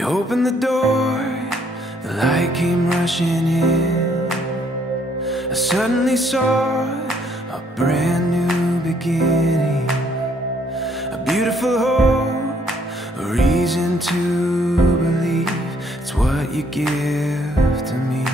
You opened the door, the light came rushing in. I suddenly saw a brand new beginning, a beautiful hope, a reason to believe. It's what you give to me.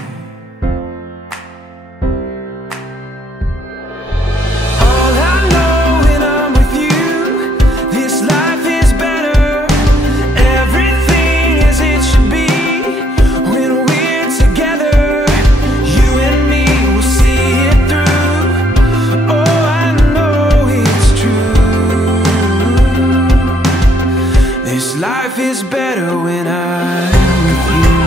Life is better when I'm with you.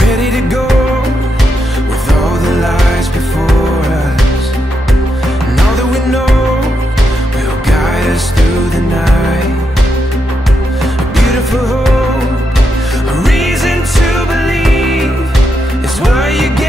Ready to go with all the lies before us, and all that we know will guide us through the night. A beautiful hope, a reason to believe is what you get.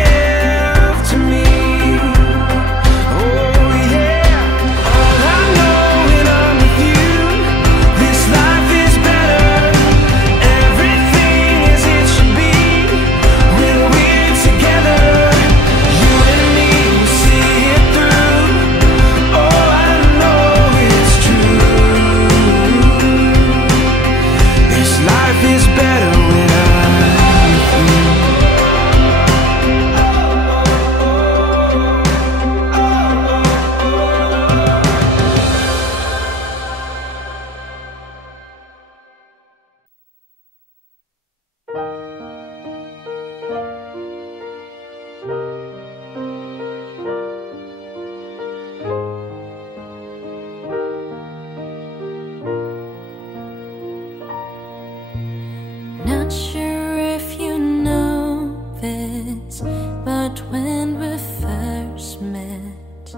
Not sure if you know this, but when we first met,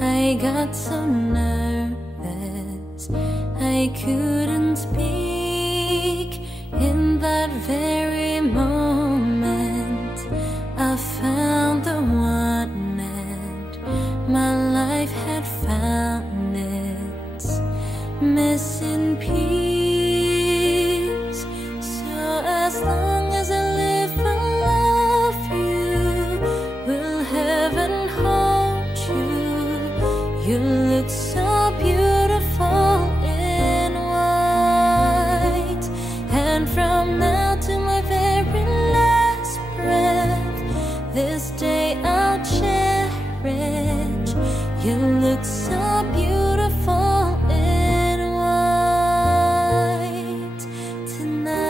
I got so nervous I couldn't speak. In that very moment I found the one, and my life had found its missing piece. As long as I live, I'll love you. Will heaven hold you? You look so beautiful in white, and from now to my very last breath, this day I'll cherish. You look so beautiful in white tonight.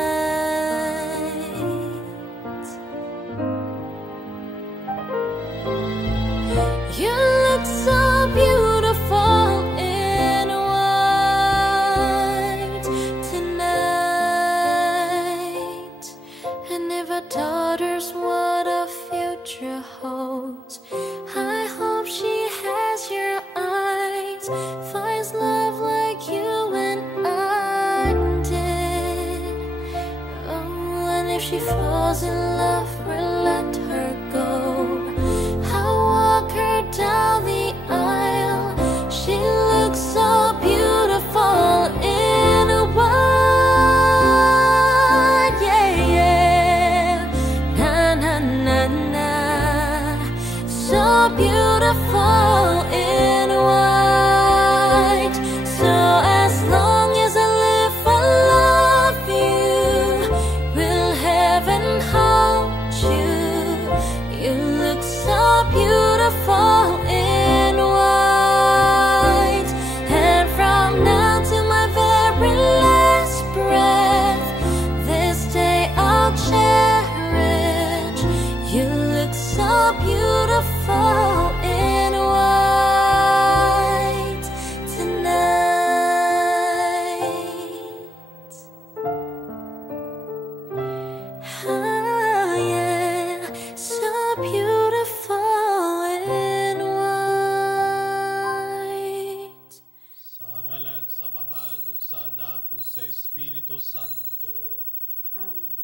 You look so beautiful in white tonight. I never taught her what a future holds. I hope she has your eyes, finds love like you and I did. Oh, and if she falls in love, we'll let her go. Down the aisle, she looks so beautiful in a white, yeah, yeah, na na na na, so beautiful in white. So as long as I live, I love you. Will heaven hold you? You look so beautiful in white, and from now to my very last breath, this day I'll cherish. You look so beautiful in white tonight. Oh yeah, so beautiful in white. Sa ngalan sa Amahan ug sa Anak ug sa Espiritu Santo. Amen.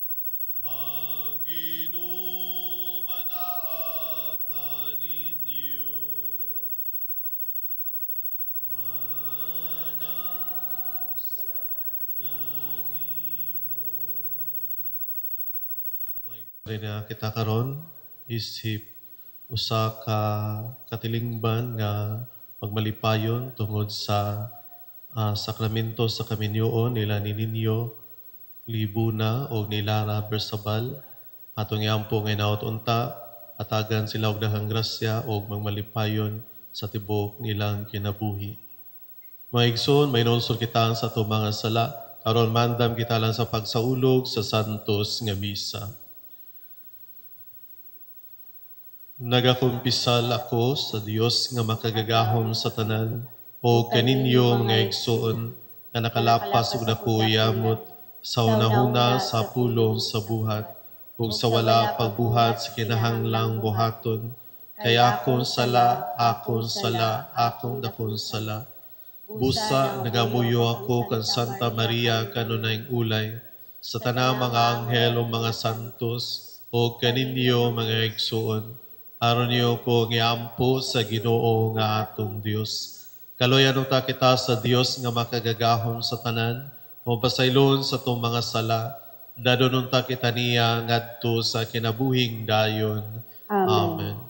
Ang Ginoo manaa kaninyo. rin na kita karon isip usa ka katilingban nga magmalipayon tungod sa sakramento sa kaminyoon nila ni Ninyo Libuna o ni Lara Bersabal. Atong iampo nga inaot unta, atagan sila og daghang grasya o magmalipayon sa tibok nilang kinabuhi. Mga igsoon, may nonsol kita sa ato mga sala, aron mandam kita lang sa pagsaulog sa santos nga misa. Nagakumpisal ako sa Dios nga makagagahom sa tanan, o kaninyo mga igsoon nga nakalapas og dako yamot sa unahuna sa pulong sa buhat, ug sa wala pagbuhat sa kinahanglang buhaton, kaya akong sala, akong dakong sala. Busa nagamuyo ako kan Santa Maria kanunayng ulay, sa tanang mga anghel o mga santos, o kaninyo mga igsoon, aron niyo ko ngiampo sa Ginoo nga atong Dios. Kaloyan ta kita sa Dios nga makagagahom sa tanan, o pasaylon sa itong mga sala, dadonon ta kita niya ngadto sa kinabuhing dayon. Amen.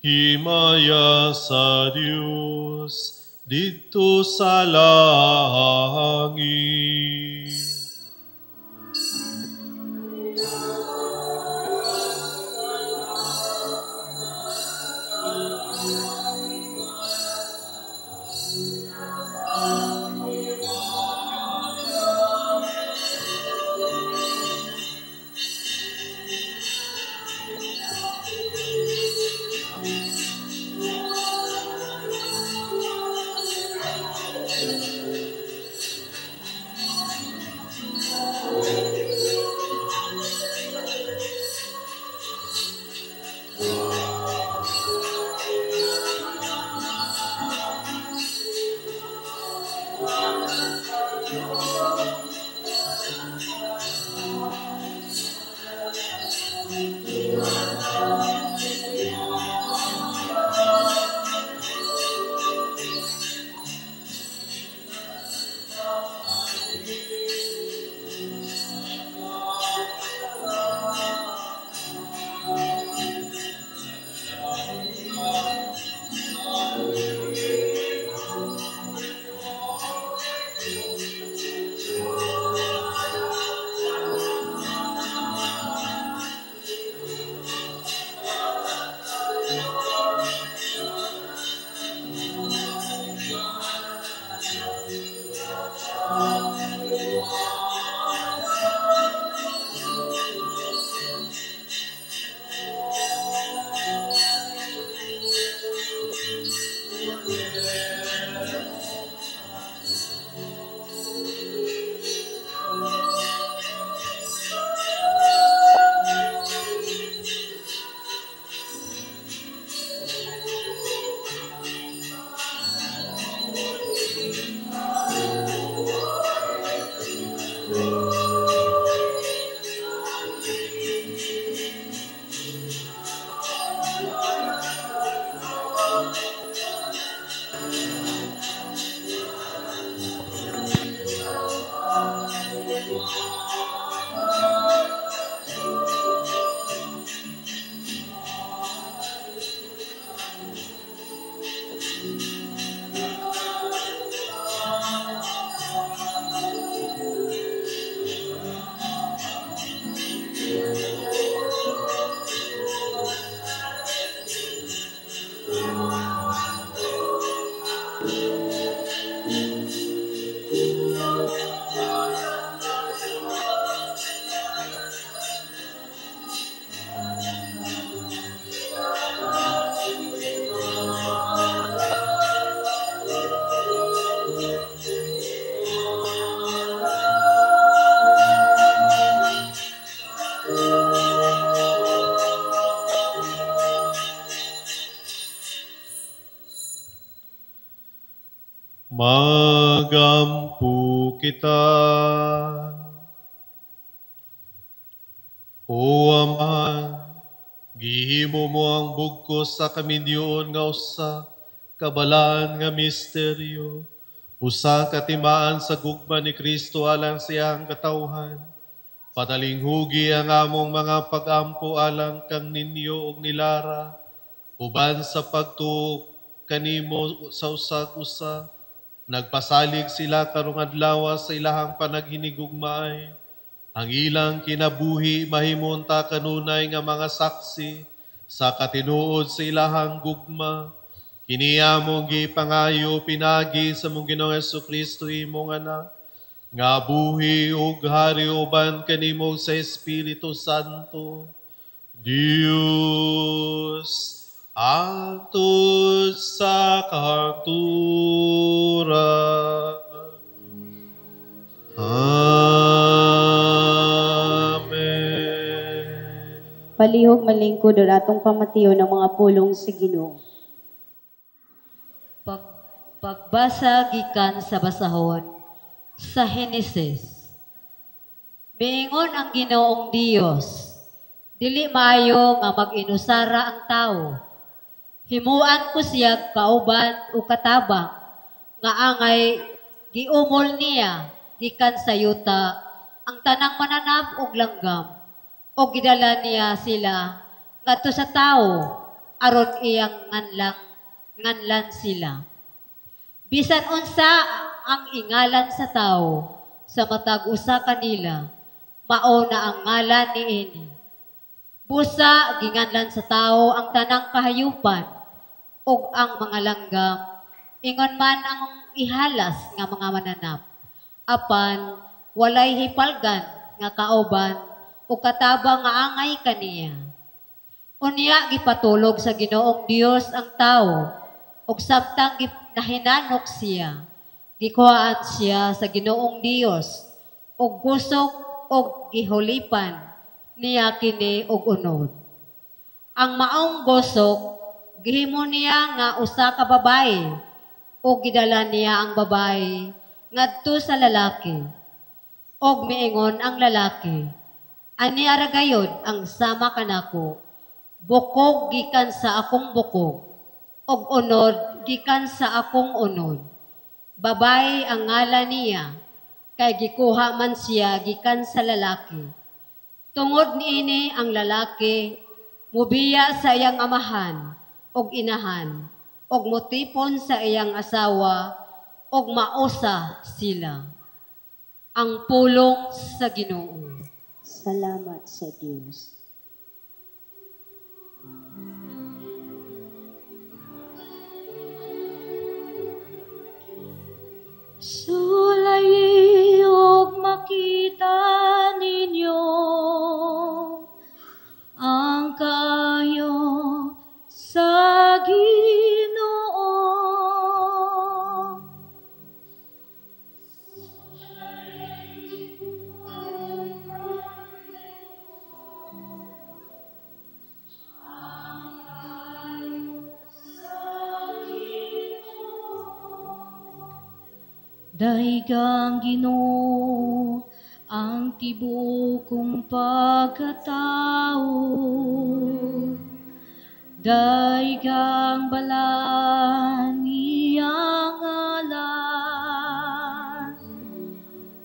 Himaya sa Diyos dito sa langit. kita. O Ama, gihimo mo ang bugkos sa kamindiyon nga usa, kabalaan nga misteryo, usa katimaan sa gugma ni Kristo alang siyang katawhan. Patalinghugi ang among mga pag-ampo alang kang ninyo og nilara, uban sa pagtuo kanimo sa usag-usa. Nagpasalig sila karong adlaw sa ilahang panaghinigugmaay. Ang ilang kinabuhi mahimunta kanunay nga mga saksi sa katinuod sa ilahang gugma. Kini among gipangayo pinagi sa mong Ginoong Jesucristo imong anak, nga buhi ug hari uban kanimo sa Espiritu Santo. Dios atud sa kahaturan. Amen. Palihog malingkod ang atong pamatiyo ng mga pulong sa Ginoo. Pagbasa gikan sa basahon sa Henesis. Miingon ang Ginoong Dios, dili maayo nga mag-inusara ang tao. Himuan ko siya kauban o katabang, nga angay giumol niya gikan sa yuta ang tanang mananap og langgam, o gidala niya sila ngadto sa tao aron iyang nganlan sila. Bisan unsa ang ingalan sa tao sa matag usa kanila, mao na ang ngalan niini. Busa ginganlan sa tao ang tanang kahayupan ug ang mga langgam, ingon man ang ihalas nga mga mananap. Apan walay hipalgan nga kauban o katabang nga angay kaniya. Unya gipatulog sa Ginoong Dios ang tao ug samtang nahinanok siya, gikuhaan siya sa Ginoong Dios ug gusok ug gihulipan niya kini og unod. Ang maong gusok gihimo niya nga usa ka babae ug gidala niya ang babae ngadto sa lalaki. Og miingon ang lalaki, ani ara gayod ang sama kanako, bukog gikan sa akong bukog, og unod gikan sa akong unod. Babae ang ngalan niya, kay gikuha man siya gikan sa lalaki. Tungod niini ang lalaki, mubiya sa iyang amahan og inahan, og mutipon sa iyang asawa, og mausa sila. Ang pulong sa Ginoo. Salamat sa Dios. Sulay og makita ninyo ang kayo sa Ginoo. Daigang Ginoo ang tibok kong pagkatao, daigang balaan iyang ngalan.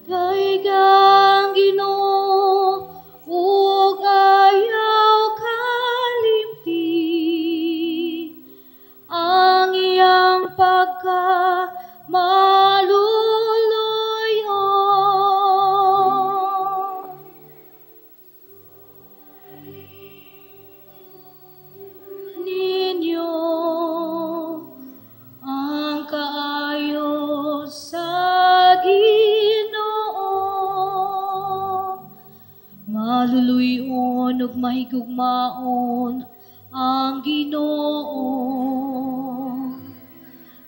Daigang Ginoo ug ayaw kalimti ang iyang ninyo ang kaayo sa Ginoo. Maluluyon ug mahigugmaon ang Ginoo.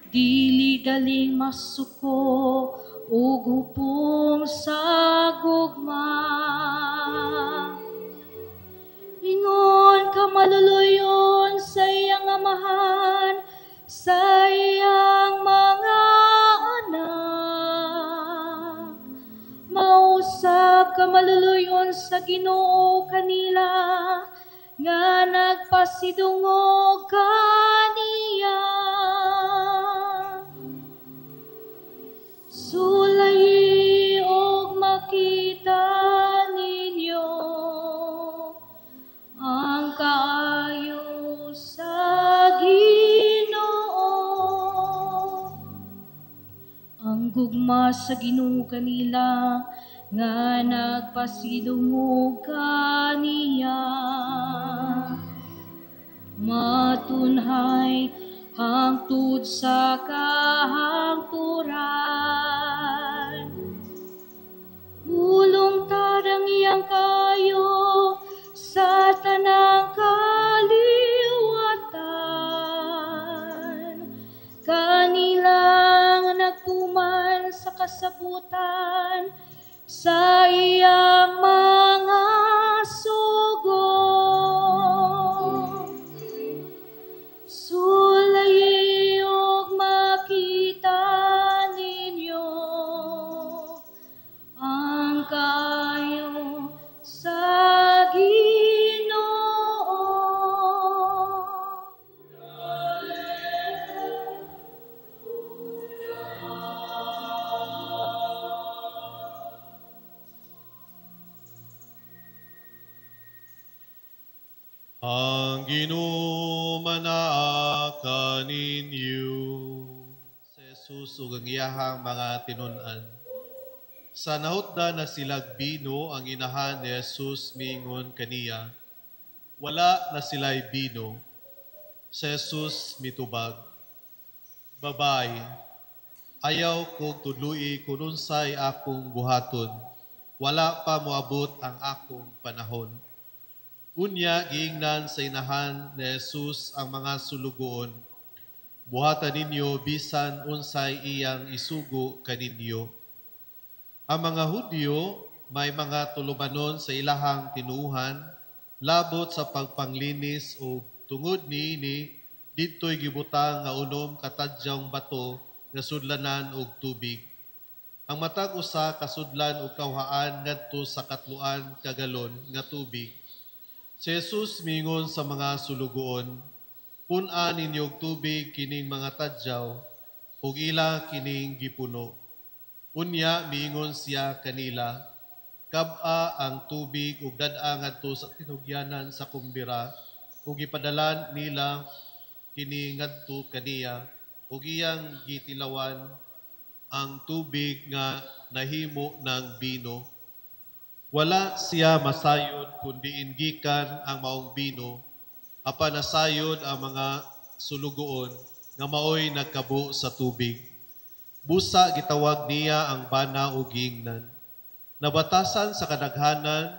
Dili daling masuko ug hupong sa gugma. Ingon ka maluluyon sa iyang amahan, sa iyang mga anak. usab ka maluluyon sa Ginoo kanila nga nagpasidungog kaniya. Sulayi og makita ninyo ang kaayo sa Ginoo. Ang gugma sa Ginoo kanila nga nagpasidungog kaniya. Matunhay hangtod sa kahangturan. Hulong tarang iyang kayo sa tanang kaliwatan. Kanilang nagtuman sa kasabutan sa iyang mga sugo. Sulayi og makita ninyo ang kayo sa Ginoo. Ang Ginoo manaa kaninyo. Sa Jesus ug ang iyahang mga tinun-an. Sa nahutda na silag bino ang inahan ni Jesus mingon kaniya. Wala na sila'y bino. Sa Jesus mitubag. Babae, ayaw kong tudlui kung unsay akong buhaton. Wala pa moabot ang akong panahon. Unya, giingnan sa inahan ni Jesus ang mga sulugoon. Buhatan ninyo bisan unsay iyang isugo kaninyo. Ang mga Hudyo may mga tulumanon sa ilahang tinuuhan, labot sa pagpanglinis o tungod niini, dito'y gibutang nga unom katadyaw bato nga sudlanan og tubig. Ang matag usa kasudlan og kawhaan ngadto sa katluan kagalon nga tubig. Si Jesus mingon sa mga sulugoon, "Pun-a ninyo og tubig kining mga tadyaw, ug ila kining gipuno." Unya miingon siya kanila, "Kab-a ang tubig ug dad-a ngadto sa tinugyanan sa kumbira, ug ipadalan nila kini ngadto kaniya, ug iyang gitilawan ang tubig nga nahimo ng bino. Wala siya masayod kundi ingikan ang maong bino, apan nasayod ang mga sulugoon nga maoy nagkabo sa tubig. Busa gitawag niya ang bana o giingnan. Nabatasan sa kadaghanan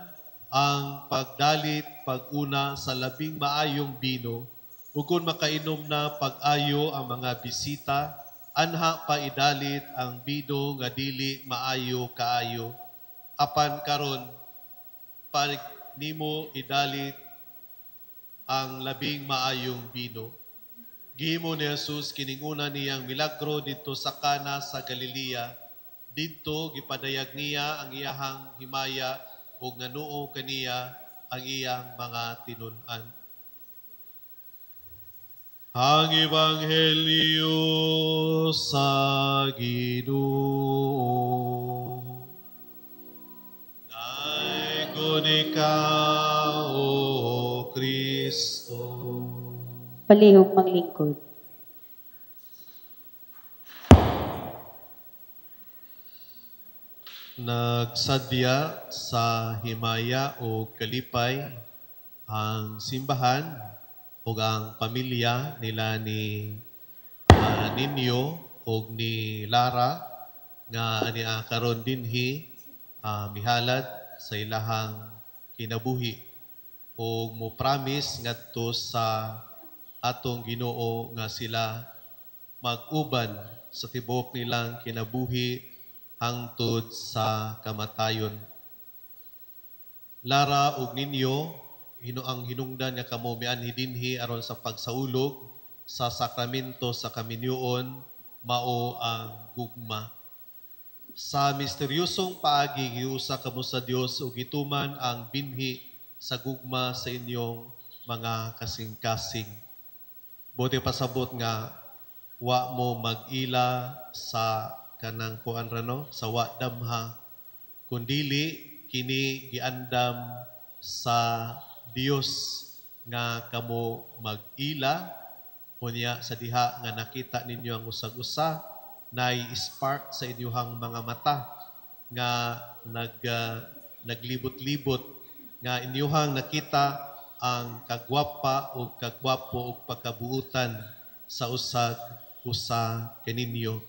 ang pagdalit pag-una sa labing maayong bino, ug kung makainom na pag-ayo ang mga bisita, anha pa idalit ang bino nga dili maayo kaayo. Apan karon pag nimo idalit ang labing maayong bino." Gihimo ni Jesus kining una niyang milagro dito sa Kana sa Galilea. Didto gipadayag niya ang iyahang himaya ug nanuo kaniya ang iyang mga tinun-an. Ang Ebanghelyo sa Ginoo. Naingon ikaw, O Kristo. Palihog manglingkod. Nagsadya sa himaya o kalipay ang simbahan o ang pamilya nila ni Ninyo o ni Lara nga ania karon dinhi mihalad sa ilahang kinabuhi o mo promise ngadto sa atong Ginoo nga sila mag-uban sa tibok nilang kinabuhi hangtod sa kamatayon. Lara ug ninyo, ang hinungdan nga kamo mianhi dinhi aron sa pagsaulog sa sakramento sa kaminyoon, mao ang gugma. Sa misteryosong paagi giusa kamo sa Dios ug gituman ang binhi sa gugma sa inyong mga kasing-kasing. Buti pasabot nga wa mo mag-ila sa kanang kuan rano sa wa damha kundili kini giandam sa Dios nga kamo mag-ila unya sa diha nga nakita ninyo ang usag-usa nay spark sa inyong mga mata nga naglibot-libot nga inyong nakita ang kagwapa o kagwapo o pagkabuutan sa usag-usa kaninyo.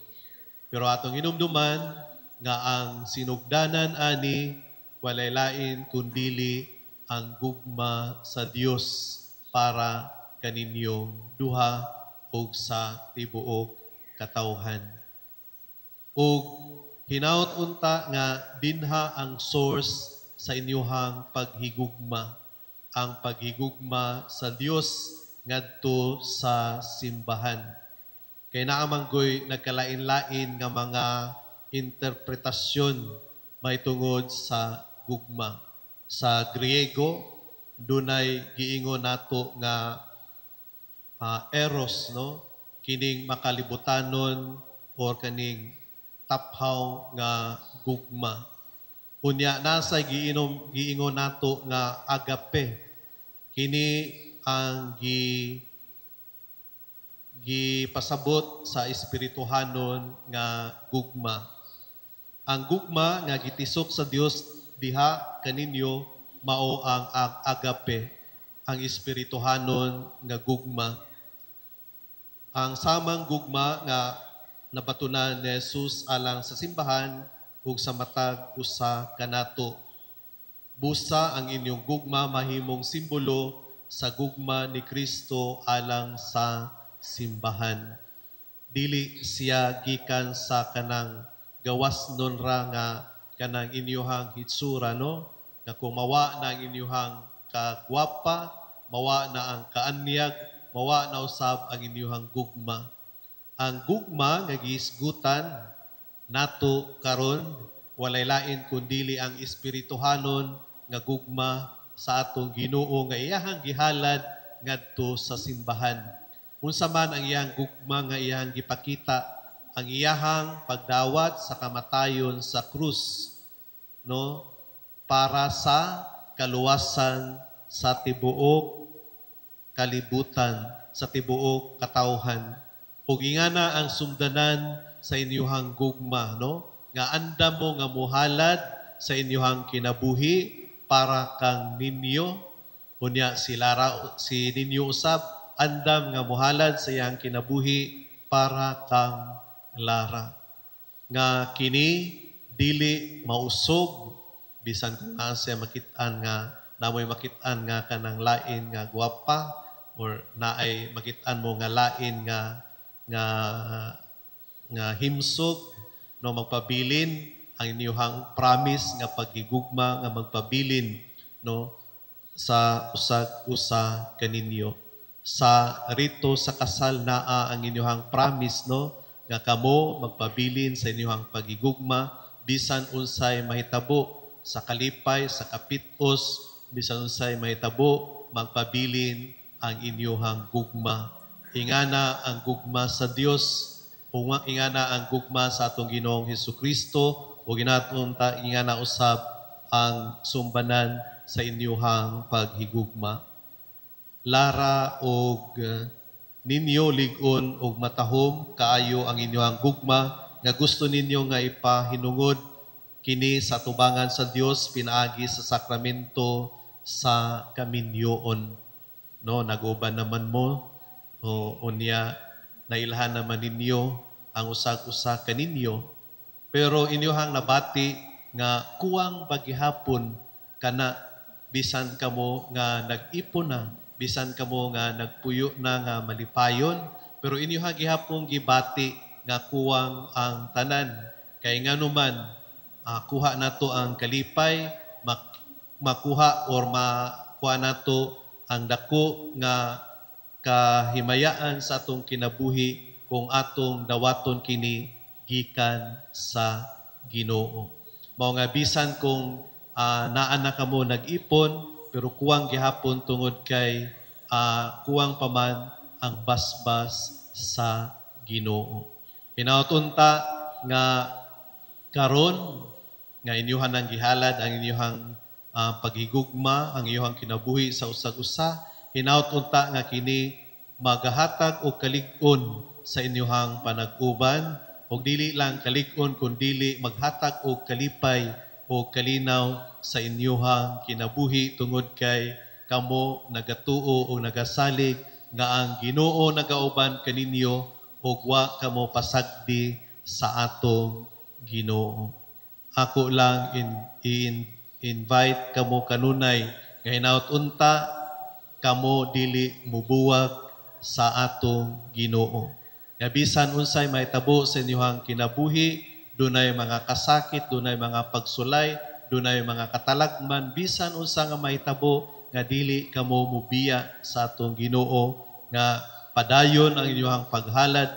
Pero atong inumduman nga ang sinugdanan ani walay lain kundili ang gugma sa Dios para kaninyong duha ug sa tibuok katawhan. Ug hinaut unta nga dinha ang source sa inyong paghigugma, ang paghigugma sa Dios ngadto sa simbahan. Kay naamanggoy nagkalain-lain nga mga interpretasyon may tungod sa gugma. Sa Griego, dunay giingon nato nga eros, no? Kining makalibutanon or kaning taphaw nga gugma. Unya nasa giingon nato nga agape. Kini ang gipasabot sa espirituhanon nga gugma. Ang gugma nga gitisok sa Dios diha kaninyo mao ang agape, ang espirituhanon nga gugma. Ang samang gugma nga nabatunan ni Jesus alang sa simbahan ug sa matag usa kanato. Busa ang inyong gugma mahimong simbolo sa gugma ni Kristo alang sa simbahan. Dili siya gikan sa kanang gawas nun ra nga kanang inyuhang hitsura, no? Na kung mawa na ang inyuhang kagwapa, mawa na ang kaanyag, mawa na usab ang inyuhang gugma. Ang gugma nga giisgutan nato karon walay lain kundili ang espirituhanon nga gugma sa atong Ginoo nga iyahang gihalad ngadto sa simbahan. Unsa man ang iyang gugma nga iyahang gipakita, ang iyahang pagdawat sa kamatayon sa krus, no, para sa kaluwasan sa tibuok kalibutan, sa tibuok katawhan. Ug ingana ang sumdanan sa inyuhang gugma, no, nga andam mo nga muhalad sa inyuhang kinabuhi para kang ninyo. Unya si ninyo usab andam nga muhalad sa iyang kinabuhi para kang Lara. Nga kini dili mausog bisan kung asa makit-an nga namoy makit-an nga kanang lain nga gwapa or naay makit-an mo nga lain nga himsog, no, magpabilin ang inyong promise nga paghigugma nga magpabilin, no, sa usag-usa kaninyo. Sa rito sa kasal naa ang inyong promise, no, nga kamo magpabilin sa inyong paghigugma bisan unsay mahitabo sa kalipay, sa kapitos, bisan unsay mahitabo magpabilin ang inyong gugma. Ingana ang gugma sa Dios, ingana ang gugma sa atong Ginoong Hesukristo, o ginatunta ingana usab ang sumbanan sa inyong paghigugma. Lara og ninyo lig-on og matahom kaayo ang inyong gugma nga gusto ninyo nga ipahinungod kini sa tubangan sa Dios pinaagi sa sakramento sa kaminyoon. No, naguban naman mo o unya nailhan naman ninyo ang usag-usa kaninyo, pero inyohang nabati nga kuwang bagihapon kana bisan kamo nga nag-ipon na, bisan kamo nga nagpuyo na nga malipayon, pero inyohang gihapon gibati nga kuwang ang tanan. Kay nga naman, kuha nato ang kalipay, makuha or makuha nato ang dako nga kahimayaan sa atong kinabuhi kung atong dawaton kini gikan sa Ginoo. Mao nga bisan kung naa na kamo nag-ipon pero kuwang gihapon tungod kay kuwang pa man ang basbas sa Ginoo. Hinaut-unta nga karon nga inyuhan ang gihalad ang inyuhang paghigugma, ang inyuhang kinabuhi sa usag-usa. Hinaut-unta nga kini magahatag og kalig-on sa inyuhang panag-uban, og dili lang kalig-on kundi maghatag og kalipay o kalinaw sa inyuhang kinabuhi tungod kay kamo nagatuo o nagasalig nga ang Ginoo nagauban kaninyo ug wa kamo pasagdi sa atong Ginoo. Ako lang invite kamo kanunay nga hinaut-unta kamo dili mubuwag sa atong Ginoo. Nga bisan unsay mahitabo sa inyong kinabuhi, dunay mga kasakit, dunay mga pagsulay, dunay mga katalagman, bisan unsa nga mahitabo nga dili kamo mubiya sa atong Ginoo, nga padayon ang inyong paghalad,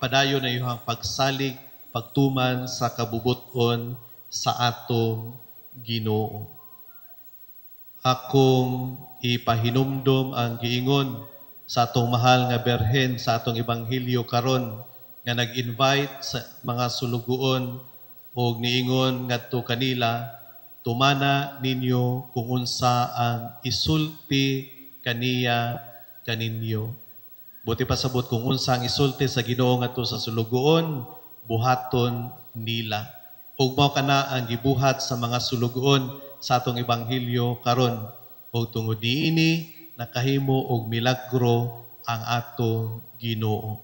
padayon ang inyong pagsalig, pagtuman sa kabubuton sa atong Ginoo. Akong ipahinumdom ang giingon sa atong mahal nga berhen sa atong ebanghelyo karon nga nag-invite sa mga sulugoon og niingon ngadto kanila, tumana ninyo kung unsa ang isulti kaniya kaninyo. Buti pasabot kung unsa ang isulti sa Ginoo ngadto sa sulugoon, buhaton nila. Ug mao kana ang gibuhat sa mga sulugoon sa atong ebanghelyo karon. Ug tungod niini nakahimo og milagro ang atong Ginoo.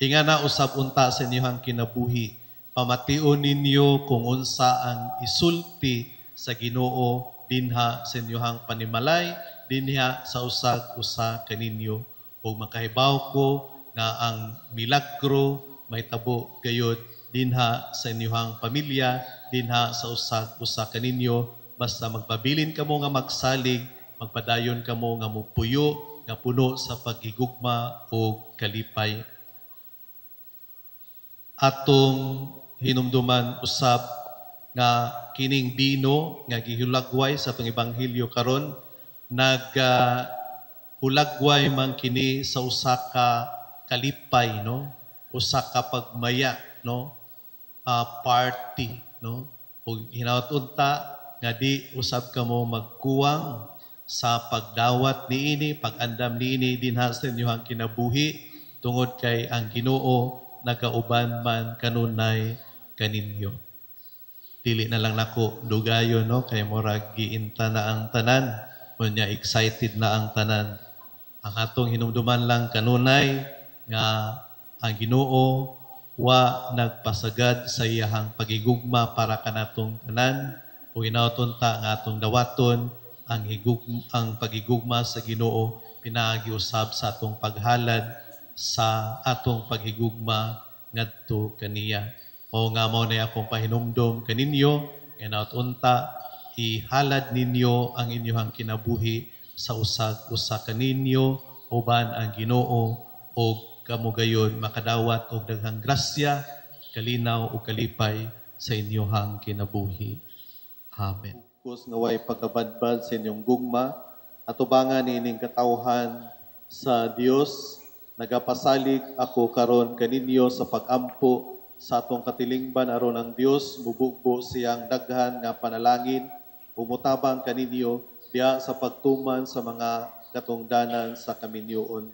Inga na usab unta sa inyong kinabuhi, pamation ninyo kung unsa ang isulti sa Ginoo dinha sa inyong panimalay, dinha sa usag-usa kaninyo. Ug makahibaw ko nga ang milagro mahitabo gayud dinha sa inyong pamilya, dinha sa usag-usa kaninyo, basta magpabilin kamo nga magsalig, magpadayon kamo nga mupuyo, nga puno sa paghigugma o kalipay. Atong hinumduman usab nga kining bino nga gihulagway sa atong ebanghelyo karon, hulagway man kini sa usa ka kalipay, no? Usa ka pagmaya, no? Party, no? Ug hinaut-unta nga di usab kamo magkuwang sa pagdawat niini, pag-andam niini dinha sa inyong kinabuhi tungod kay ang Ginoo nagauban man kanunay kaninyo. Dili na lang nako dugayon, no? Kay murag giinta na ang tanan, unya excited na ang tanan. Ang atong hinumduman lang kanunay nga ang Ginoo wa nagpasagad sa iyahang pagigugma para kanatong tanan, o hinaut-unta nga atong dawaton ang pagigugma sa Ginoo pinaagi-usab sa atong paghalad sa atong paghigugma ngadto kaniya. O nga mao na akong pahinumdom kaninyo, hinaut-unta ihalad ninyo ang inyong kinabuhi sa usag-usa kaninyo uban ang Ginoo o kamugayon makadawat og daghang grasya, kalinaw ug kalipay sa inyong kinabuhi. Amen. Kus nga way pagkabadbad sa inyong gugma, atubangan nining katawhan sa Dios, nagapasalig ako karon kaninyo sa pag-ampo sa atong katilingban aron ang Dios mubugbo siyang daghan nga panalangin, umutabang kaninyo diya sa pagtuman sa mga katungdanan sa kaminyoon.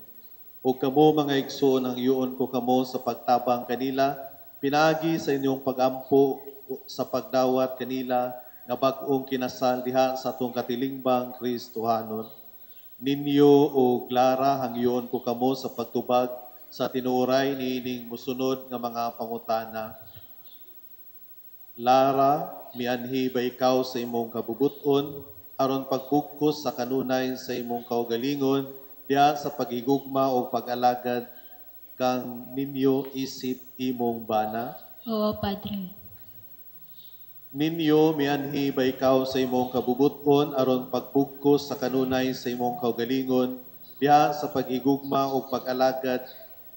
O kamo mga igsoon ang iyon ko kamo sa pagtabang kanila, pinaagi sa inyong pag-ampo sa pagdawat kanila nga bag-ong kinasal diha sa atong katilingbang Kristohanon. Ninyo o Clara hang iyon ko kamo sa pagtubag sa tinuray niining musunod nga mga pangutana. Lara, mianhi ba ikaw sa imong kabubuton aron pagbugkos sa kanunay sa imong kaugalingon diha sa paghigugma o pag-alagad kang ninyo isip imong bana? Oo, Padre. Ninyo mianhi ba ikaw sa imong kabubuton aron pagbugkos sa kanunay sa imong kaugalingon diha sa paghigugma o pag-alagad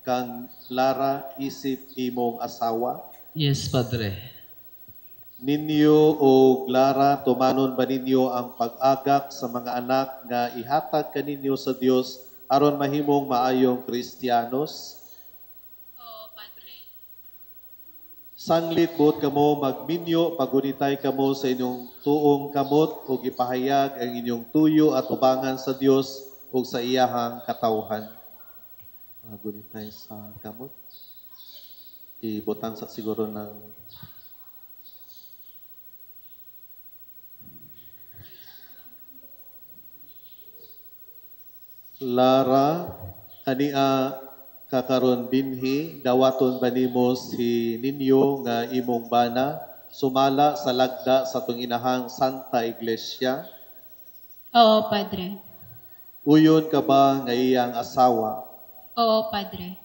kang Lara isip imong asawa? Yes, Padre. Ninyo o Lara, tumanon ba ninyo ang pag-agak sa mga anak nga ihatag kaninyo sa Dios aron mahimong maayong Kristiyanos? Oo, Padre. Sanglit buot kamo magminyo, pagunitay kamo sa inyong tuong kamot ug ipahayag ang inyong tuyo at ubangan sa Dios ug sa iyahang katawhan. Pagunitay sa kamot. Ibutang sa siguro ng Lara, ania kakaron dinhi, dawaton ba nimo si ninyo nga imong bana, sumala sa lagda sa tong inahang Santa Iglesia? Oo, Padre. Uyon ka ba nga iyang asawa? Oo, Padre.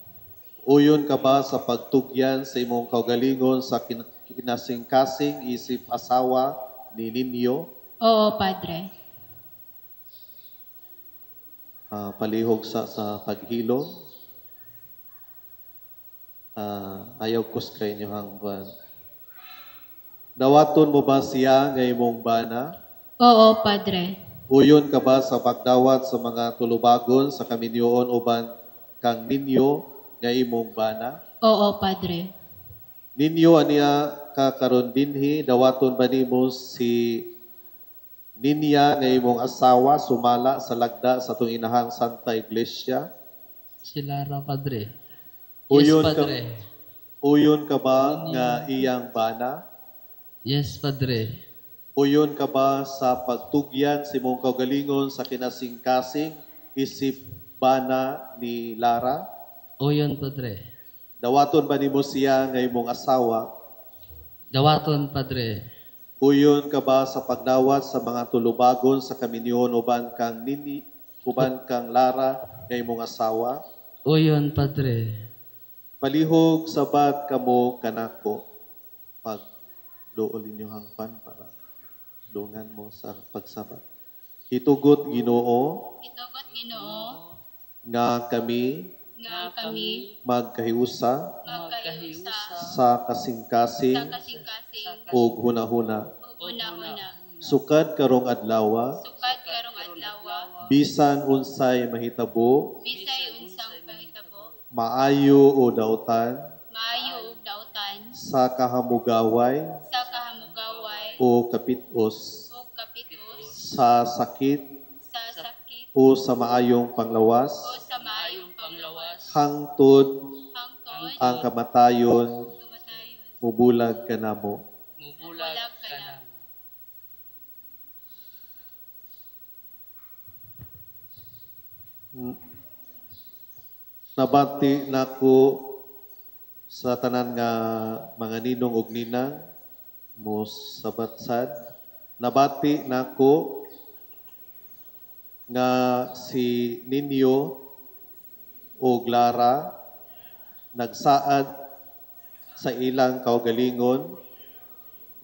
Uyon ka ba sa pagtugyan sa imong kaugalingon sa kinasing-kasing isip asawa ni ninyo? Oo, Padre. Palihog sa paghilom? Ayaw kus kay inyo hang buwan. Dawaton mo ba siya nga imong bana? Oo, Padre. Uyon ka ba sa pagdawat sa mga tulubagon sa kaminyoon uban kang ninyo nga imong bana? Oo, Padre. Ninyo aniya kakaron dinhi, dawaton ba nimo si ninya nga imong asawa sumala sa lagda sa tong inahang Santa Iglesia? Si Lara, Padre. Uyon Yes, Padre. Uyon ka ba nga iyang bana? Yes, Padre. Uyon ka ba sa pagtugyan sa imong kaugalingon sa kinasing-kasing isip bana ni Lara? Uyon, Padre. Dawaton ba nimo siya nga imong asawa? Dawaton, Padre. Uyon ka ba sa pagdawat sa mga tulubagon sa kaminyoon uban kang Lara nga imong asawa? Uyon, Padre. Palihog sabat kamo kanako pag dool ninyo hangpan para dungan mo sa pagsabat. Itugot Ginoo Itugot Ginoo nga kami nga kami magkahiusa magkahiusa sa kasing-kasing sa kasing-kasing ug hunahuna. ug una-una. Sukad karong adlaw, Sukad karong adlaw, bisan unsay mahitabo, bisay unsang pahitabo, maayo o dautan, maayo ug dautan, sa kahamugaway sa kahamugaway o kapitos, ug kapitos, sa sakit sa sakit o sa maayong panglawas, o sa maayong panglawas, hangtod hangtod ang kamatayon kamatayon, mubulag kanamo. mubulag ka na. Nabati nako sa tanan nga mga ninong ug ninang mo sabatsad. Nabati nako nga si Ninyo o Lara nagsaad sa ilang kaugalingon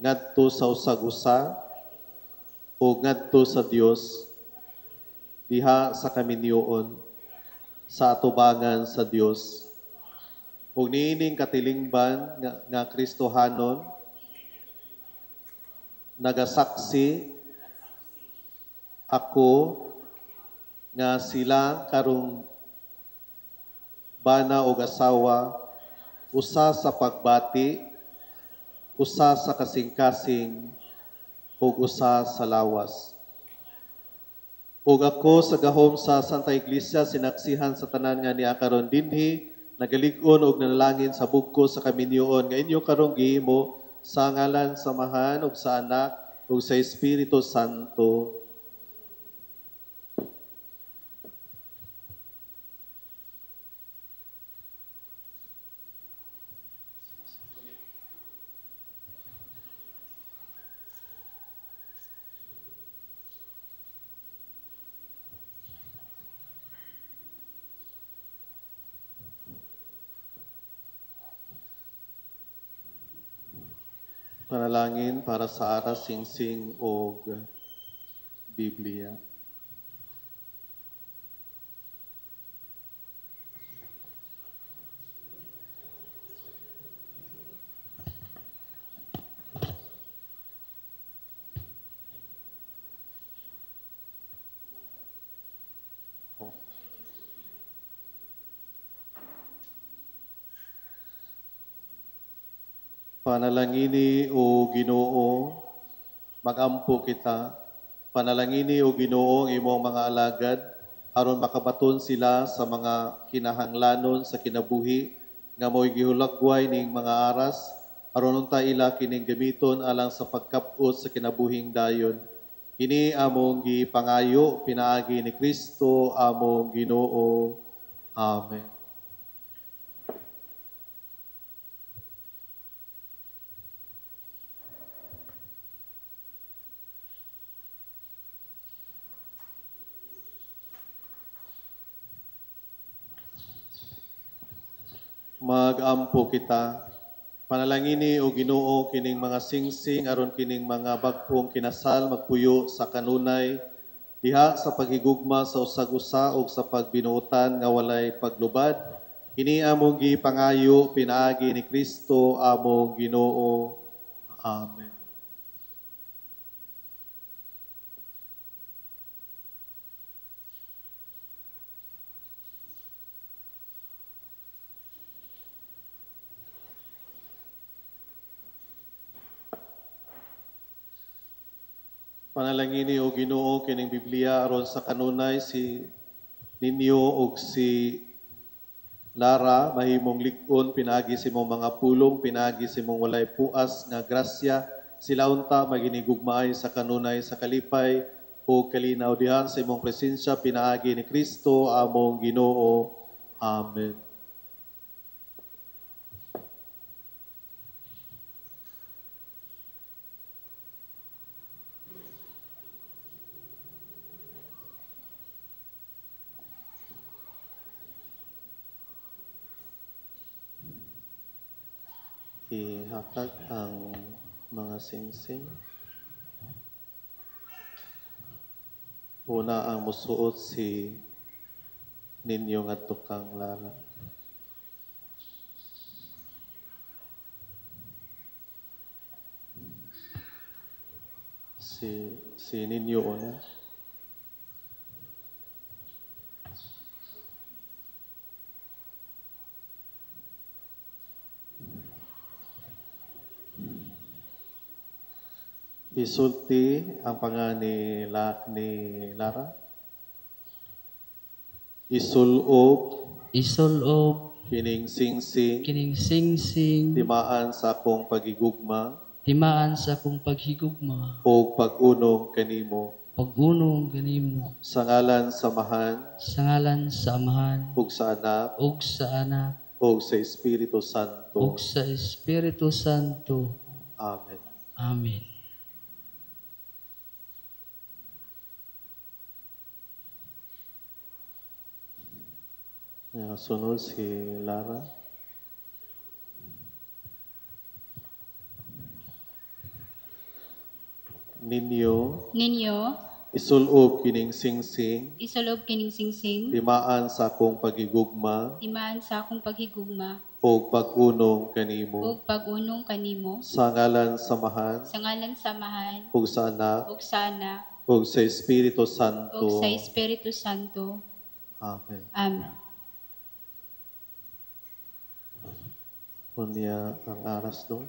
ngadto sa usag-usa o ngadto sa Dios diha sa kaminyoon sa atubangan sa Dios. Ug niining katilingban nga Kristohanon nagasaksi ako nga sila karong bana o asawa usa sa pagbati, usa sa kasing-kasing ug usa sa lawas. Ug ako sa gahom sa Santa Iglesia sinaksihan sa tanan nga niya karon dinhi nagalig-on og nanalangin sa bugko sa kaminyoon nga inyo karong gihimo sa ngalan sa Amahan ug sa Anak ug sa Espiritu Santo. Panalangin para sa aras, singsing og Biblia. Panalangini o Ginoo, magampo kita. Panalangini o Ginoo ang imong mga alagad aron makabaton sila sa mga kinahanglanon sa kinabuhi nga mo'y gihulagway ning mga aras aron unta ila kining gamiton alang sa pagkap-ot sa kinabuhing dayon. Kini among gipangayo pinaagi ni Kristo among Ginoo. Amen. Magampo kita. Panalangini o Ginoo kining mga singsing aron kining mga bagpong kinasal magpuyo sa kanunay diha sa paghigugma sa usag-usa ug sa pagbinuotan nga walay paglubad. Kini among gipangayo pinaagi ni Kristo among Ginoo. Amen. Panalangini o Ginoo kining Biblia aron sa kanunay si ninyo ug si Lara mahimong lig-on pinaagi sa imong mga pulong pinaagi sa imong walay puas nga grasya sila unta maginigugmaay sa kanunay sa kalipay o kalinaw diha sa imong presensya pinaagi ni Kristo among Ginoo. Amen. Ihatag ang mga singsing. Una ang musuot si ninyo nga tukang Lara. Si ninyo una. Isulti ang pangalan ni Lara. Isulob Isulob kining singsing kining singsing timaan sa akong pagigugma timaan sa akong paghigugma o pag-unong kanimo pagunong ganimo sa ngalan samahan sa ngalan sa Amahan ug sa Anak ug sa Anak ug sa Espiritu Santo. ug sa Espiritu Santo. Amen. Amen. Sunod si Lara. Ninyo isulob kining singsing isulob kining singsing, timaan sa akong pagigugma timaan sa akong paghigugma, o pag-unong kanimo ug pag-unong kanimo, sa ngalan samahan sa ngalan samahan, ug sa Anak ug sa Anak, ug sa Espiritu Santo. ug sa Espiritu Santo. Amen. Amen. Unya ang aras do.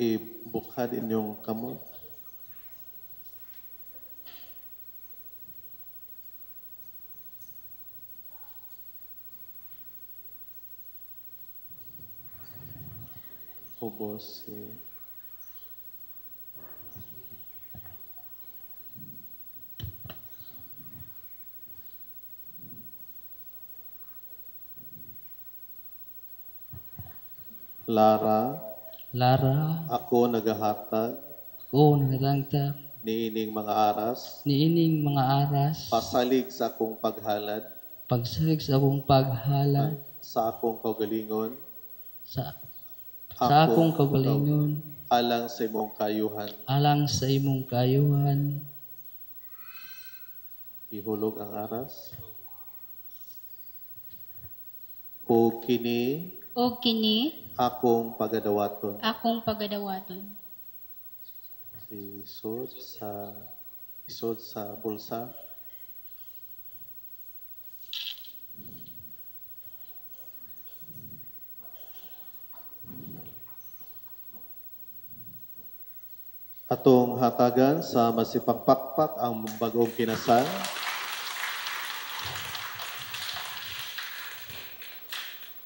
Ibukhad inyong kamot. Hubos si Lara. Lara, Ako nagahatag ako nagatangtap niining mga aras niining mga aras pasalig sa akong paghalad pagsalig sa akong paghalad sa akong kaugalingon sa akong kagalingon alang sa imong kayuhan. alang sa imong kayuhan Ihulog ang aras. O kini O kini akong pagadawaton. akong pagadawaton. Isod sa bulsa. Atong hatagan sa masipagpakpak ang bagong kinasal.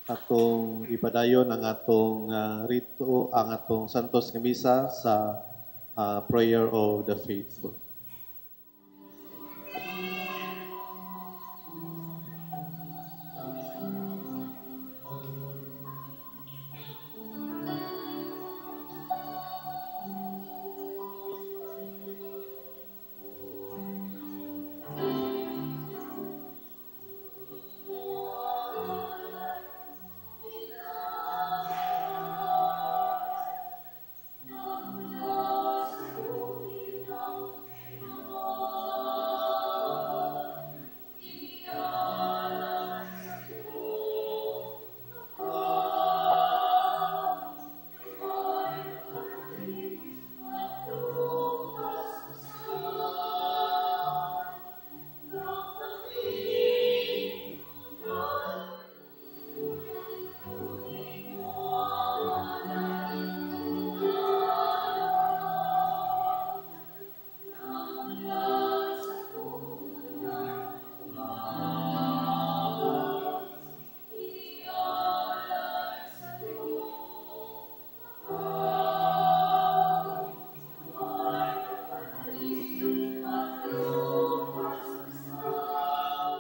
Atong ipadayon ang atong rito, ang atong Santos nga Misa sa Prayer of the Faithful.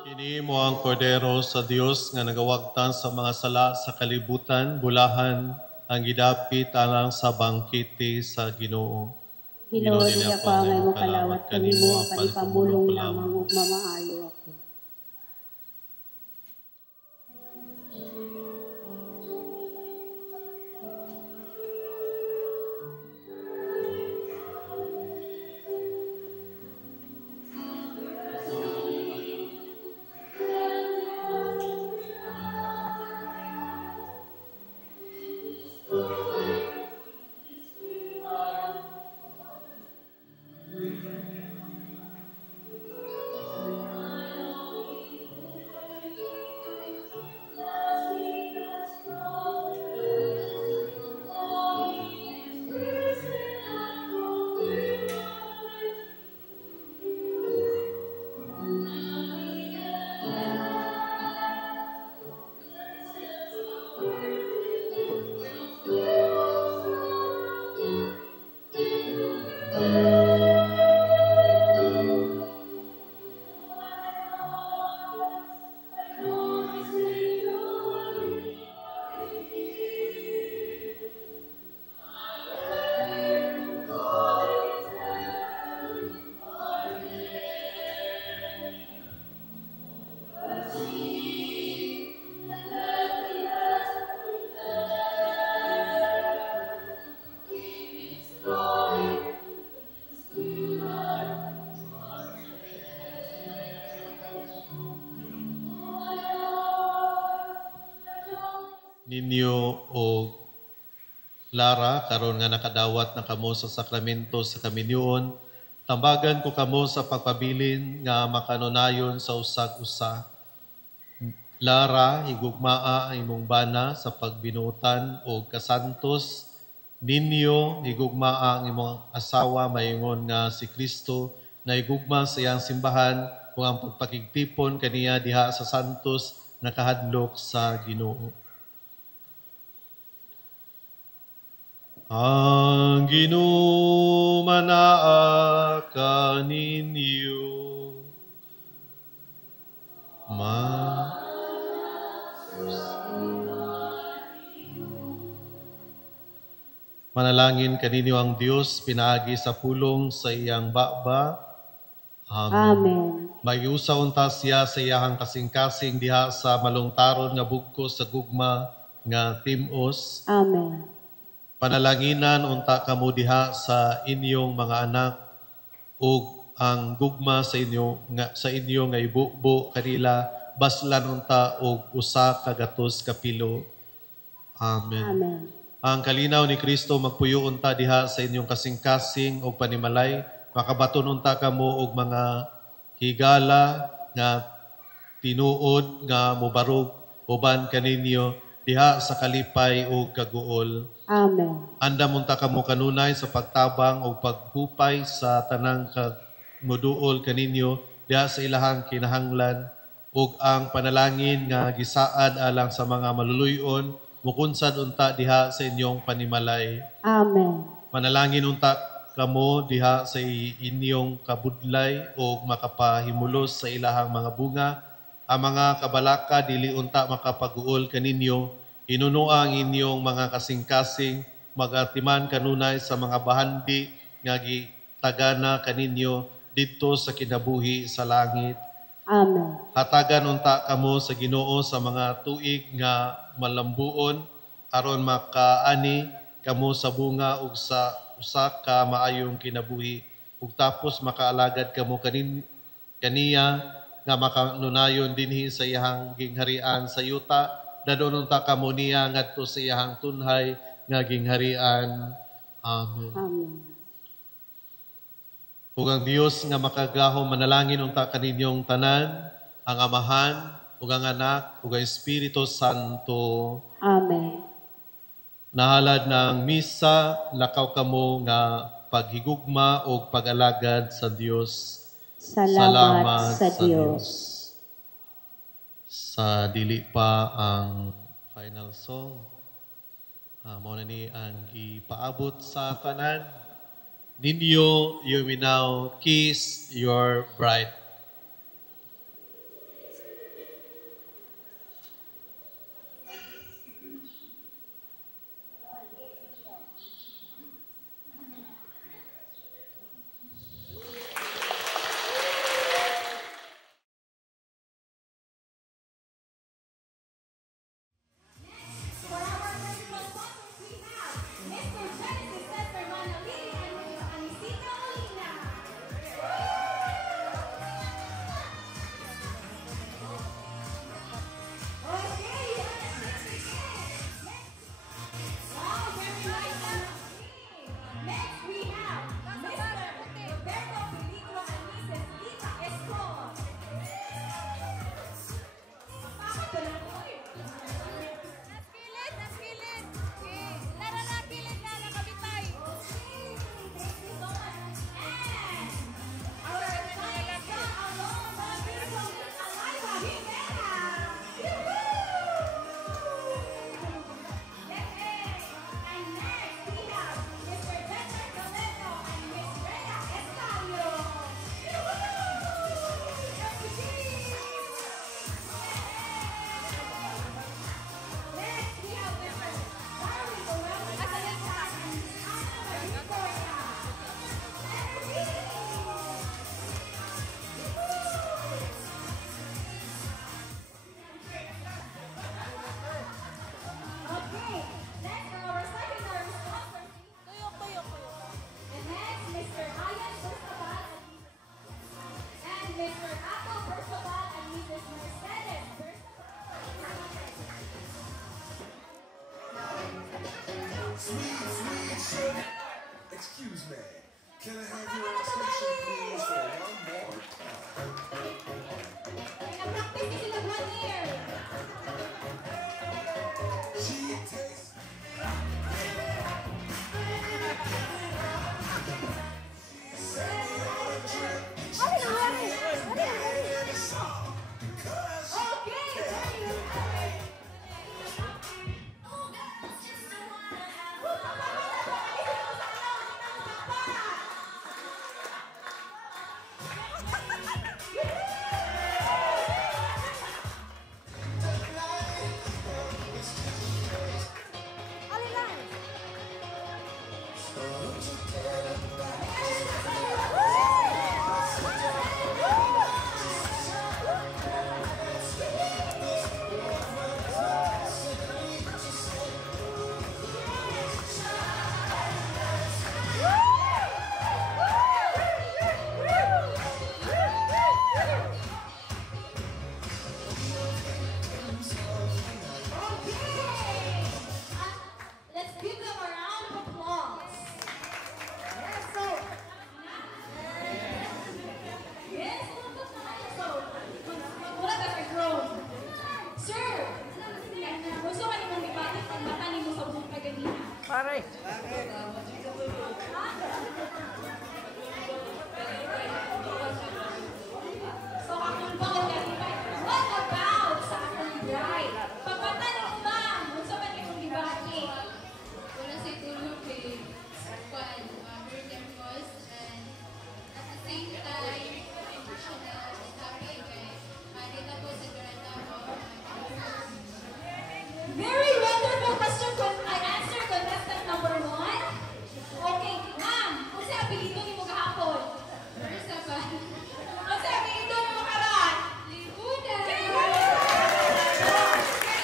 Kini mo ang kordero sa Dios nga nagawagtan sa mga sala sa kalibutan, bulahan ang gidapit alang sa bangkete sa Ginoo. Ginoo niya pa nga mo kalawat kanimo ang palipamulong lamang ug mamaayo ako. Ninyo o Lara, karon nga nakadawat na kamo sa sakramento sa kaminyoon, tambagan ko kamo sa pagpabilin nga makanunayon sa usag-usa. Lara, higugmaa ang imong bana sa pagbinutan o kasantos. Ninyo, higugmaa ang imong asawa, maingon nga si Kristo, na higugma sa iyang simbahan kung ang pagpakigtipon kaniya diha sa santos nakahadlok sa Ginoo. Ang Ginoo manaa kaninyo. Manalangin kaninyo ang Dios pinaagi sa pulong sa iyang baba. Amen. Magiusa unta siya sa iyang kasing-kasing diha sa malungtaron nga bugkos sa gugma nga Timos. Amen. Panalanginan unta kamo diha sa inyong mga anak ug ang gugma sa inyo nga ibubo kanila baslan unta og usa ka gatos ka pilo. Amen. Amen. Ang kalinaw ni Kristo magpuyo unta diha sa inyong kasing-kasing o panimalay, makabaton unta kamo og mga higala nga tinuod nga mobarog uban kaninyo diha sa kalipay o kaguol. Amen. Anda munta kamo kanunay sa pagtabang o paghupay sa tanang muduol kaninyo diha sa ilahang kinahanglan ug ang panalangin nga gisaad alang sa mga maluluyon mukunsad unta diha sa inyong panimalay. Amen. Manalangin unta kamo diha sa inyong kabudlay o makapahimulos sa ilahang mga bunga. Ang mga kabalaka dili unta makapaguol kaninyo, inunua ang inyong mga kasing-kasing, magatiman kanunay sa mga bahandi nga gitagana kaninyo didto sa kinabuhi sa langit. Amen. Hatagan unta kamo sa Ginoo sa mga tuig nga malambuon aron makaani kamo sa bunga ug sa usa ka maayong kinabuhi ug tapos makaalagad kamo kaniya nga makanunayon dinhi sa iyang gingharian sa yuta dadon unta kamo niya ngadto sa iyang tunhay nga gingharian. Amen. Amen. Ug ang Dios nga makagahom manalangin unta kaninyong tanan, ang Amahan, ug ang Anak, ug ang Espiritu Santo. Amen. Nahalad na ang misa, lakaw kamo nga paghigugma o pag-alagad sa Dios. Salamat sa Diyos. Sa dili pa ang final song, mao na ni ang gipaabot sa tanan. Ninyo, you may now kiss your bride. So, akong ba o what about sa akong bride? Pagpatanong ba? Kung sa man yung libati? Wala sa tulog kay virgin first and at the same time, hindi siya na happy kay kita po sa grada ko. Very wonderful question. I answer contestant number 1. Okay, ma'am, kung sa apelido ni mo kahapon? First of all, Kung sa apelido ni mo karon? libunan! Kaya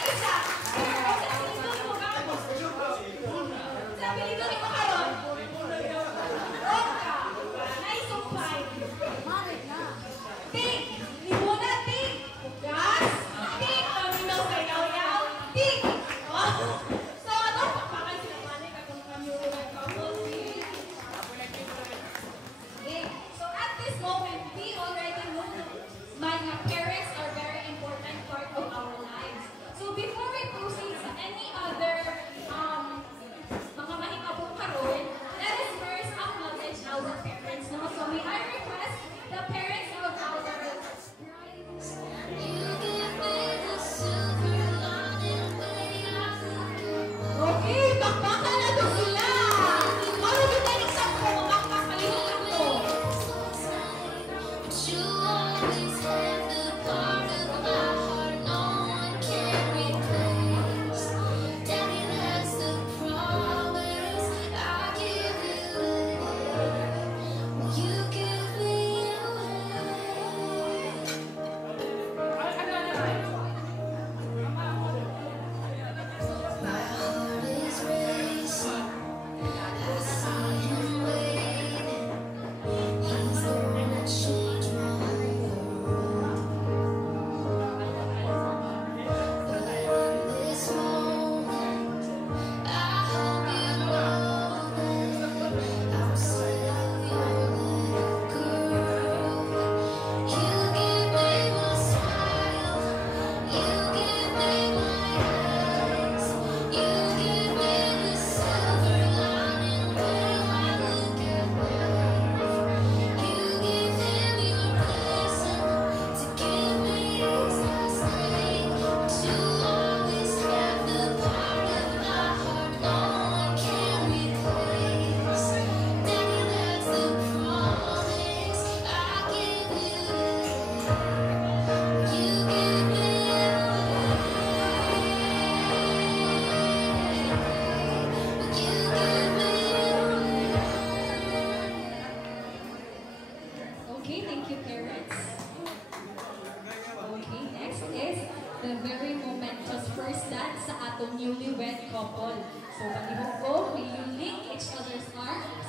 isa, kaya kung sa apelido ni mo kahapon? Sa apelido ni mo karon? Roka, naisumpay. Marit na. Ting, libunan, ting. Gas, ting, paminaw kay yaw-yaw, ting. Oh. So, ano? Pakpakan sila panik akong kami ulang couple. Okay, so at this moment, we already know my parents are very important part of our lives. So before we proceed sa any other mga mahitabo karon, let us first acknowledge our parents. No? So may I request the parents of our Okay, bakbakan na to sila! Ano yung nalisang ko? Bakbakalimutan ko! You always have the part of my heart no one can replace. Daddy, that's the promise I give you. You give me away. My heart is racing. I see him waiting. He's the one that changed my world. But in this moment, I hope you know that I'm still your little girl. You give me my smile, you give me my eyes, you give me the silver lining when I look at life. You give him your blessing to give me excess strength to always have the part of my heart no one can replace. Daddy, that's the promise I give you. You give me Okay, thank you, parents. Okay, next is the very momentous first dance sa atong newlywed couple. So, palihog ko, will you link each other's arms?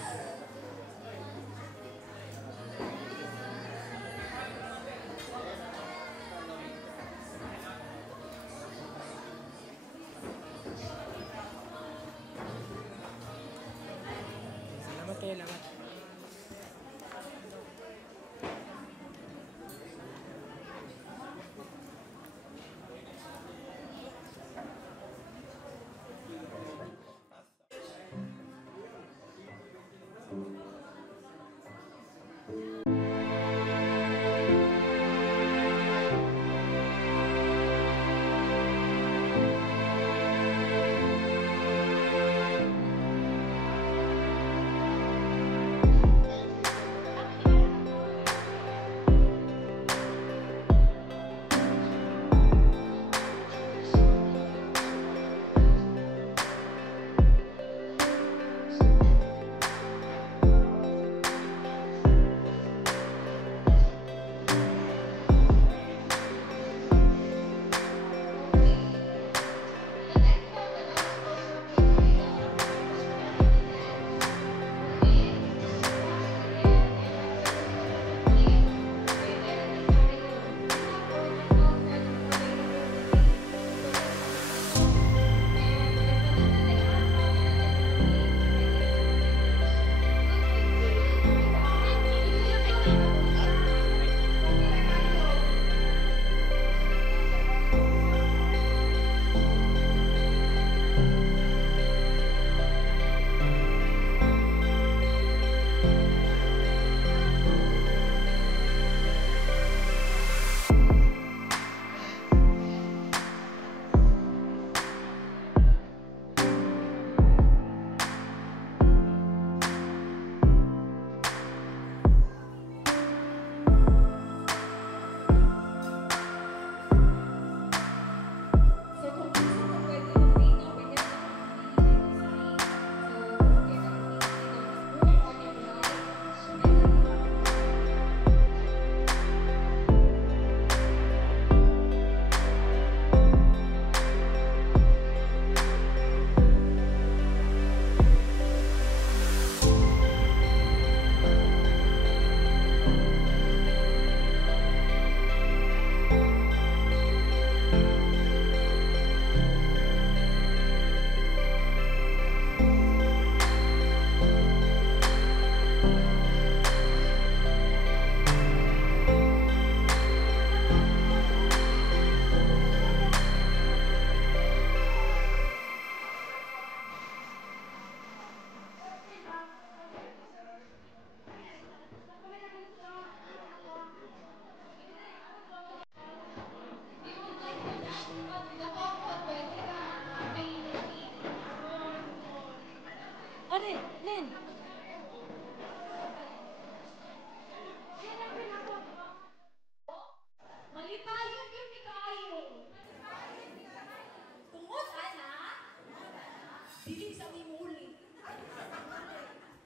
Dili sa mimuli.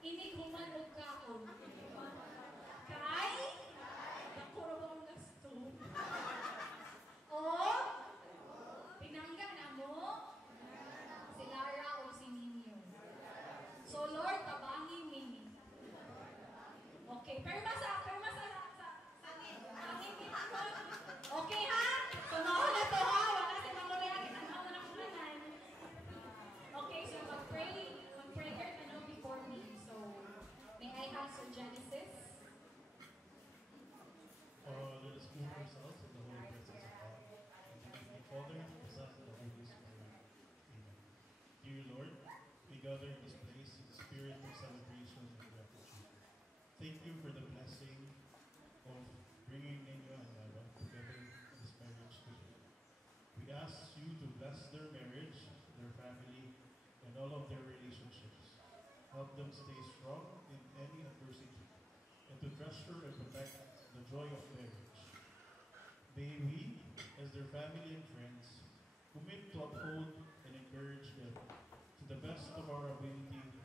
Ini human o kaon. Kay? Nakurong gasto. O? Pinangga na mo? Si Lara o si Ninyo. So Lord, tabangi mi. Okay, perma sa sangin. Okay ha? So mahal na to ha? Wala sa mga reaction ng mga nangulanan. Okay, so mag-prayer ka no before me. So, may I have Sir Genesis? Let us move ourselves in the holy presence of God. In the name of the Father, the Son, and the Holy Spirit. Amen. Dear Lord, we gather in this place in spirit of celebration and gratitude. Thank you for the blessing of bringing Nino and Lara together in this marriage today. We ask you to bless their marriage, their family, and all of their relationships. Help them stay strong in any adversity, and to treasure and protect the joy of marriage. May we, as their family and friends, commit to uphold and encourage them to the best of our ability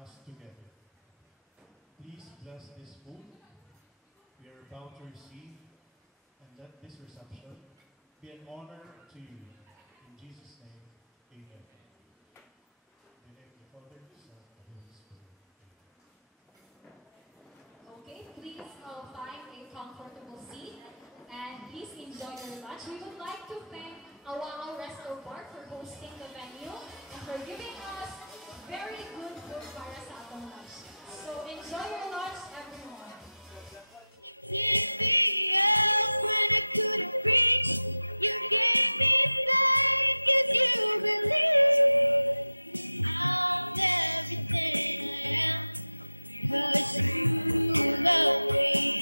us together. Please bless this food we are about to receive, and let this reception be an honor to you. In Jesus' name, amen. In the name of the Father, the Son, and the Holy Spirit. Okay, please find a comfortable seat and please enjoy your lunch. We would like to thank Awao Resto Bar for hosting the venue and for giving us very good food para sa atong lunch. So enjoy your lunch, everyone. Lifted me up when I couldn't reach. You gave me faith 'cause you believe I'm everything I am 'cause you love me.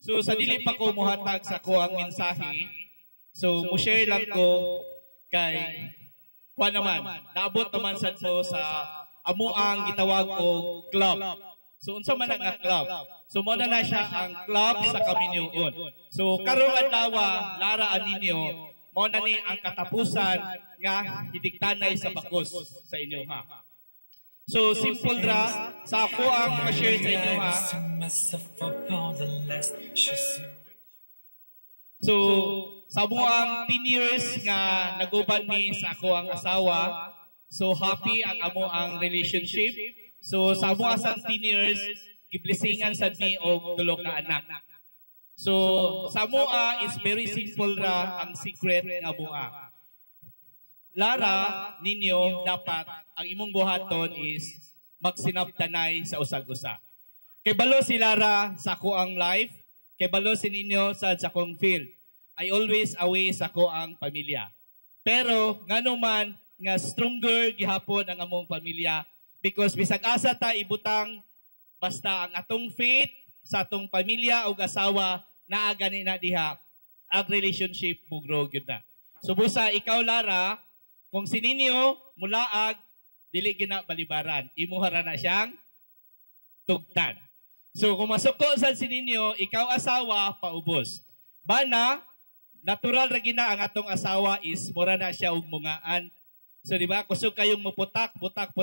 So sa dili pa ko muhatag sa ko ang mensahe, so mo share lang ko kay kuan naman, naabot naman sad ko sa amo ang gitawag og club. So unsa man nga club? So mo na siya ang club sa Kaminyoon. So karong adlaw Lara and ninyo mo na ni ang katapusan nga hidiktanay sa bakos sa inyo ha. So simple ra sa ako ang ma-share sa inyo ha. So sa buong 10 years nga naguban mi sa ako ang asawa. So happy ang amo ang relationship. So sa buong asang 10 years giblessingan sad mi og tulo ka anak. So sa mua is very simple ra ang secret nga mua. Lara, ninyo, dapat ang imong buhaton is magsinabtanay sa usag-usa. Kay balo si Lara sa ako ang life, kay balo si ninyo sa akong field. I always away sa ako ang pamilya. Pero ngano man nga stronger gihapon ang among pamilya because bisag asa ta ibutang basta ang atong faith sa atong pamilya o asawa naa gani na diha ang relationship mugro gyud na. So busa ikaw Lara, kung si ninyo mulaag dili gina balibaran, imuhara na siyang tugtan. So kung masuko sa si ninyo, ikaw asawa paubos. Bana natural ra gina ang atong asawa is mura na siya og mungaan. So di ba kusog kayong muputak, putak.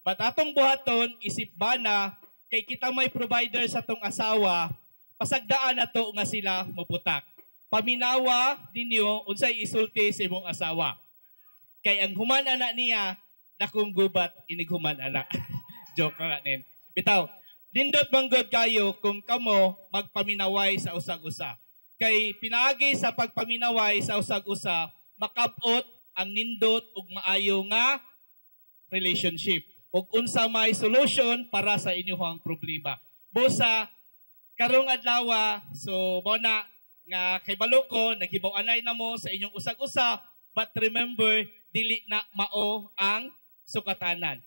But atong buhaton isip bana kay kita may provider sa atong asawa, pasagdaan nato nga sila muputak. Paminawa ninyo unsay isulti sa imong asawa. Kay ang human anak niya dakong gubat inig human anak. Joke ra nin. Bitaw, nindot manggod kayo kung kamo magpaminaway sa usag-usa. Kay pinaagi sa pagpaminaway sa usag-usa, makabot ang nindot ug maayo nga relationship. ug unsa may solution para sa inyong problema. Busa karong adlaw, so mo na nga kay Baloko naghibaw-anay na mo sa inyong usag-usa, but remember dili na mao ang sukatanan.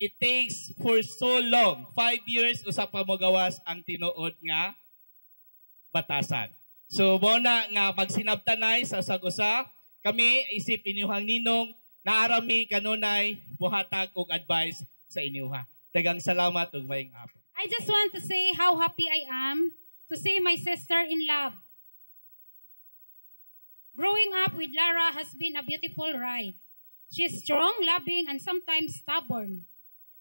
It takes for so long, 5 years usap pa mo gawas ang tinuod nga batasan. So mo na nga magsinabtanay sa usag-usa, kami isip inyuhang ninong naarami kanunay buhatag og advice sa inyuha. Daghang salamat ug maayong hapon. I just want to say how happy I am to see my sister in love. Growing up with Lara has been a beautiful ride. She's strong, loving, and sometimes stubborn.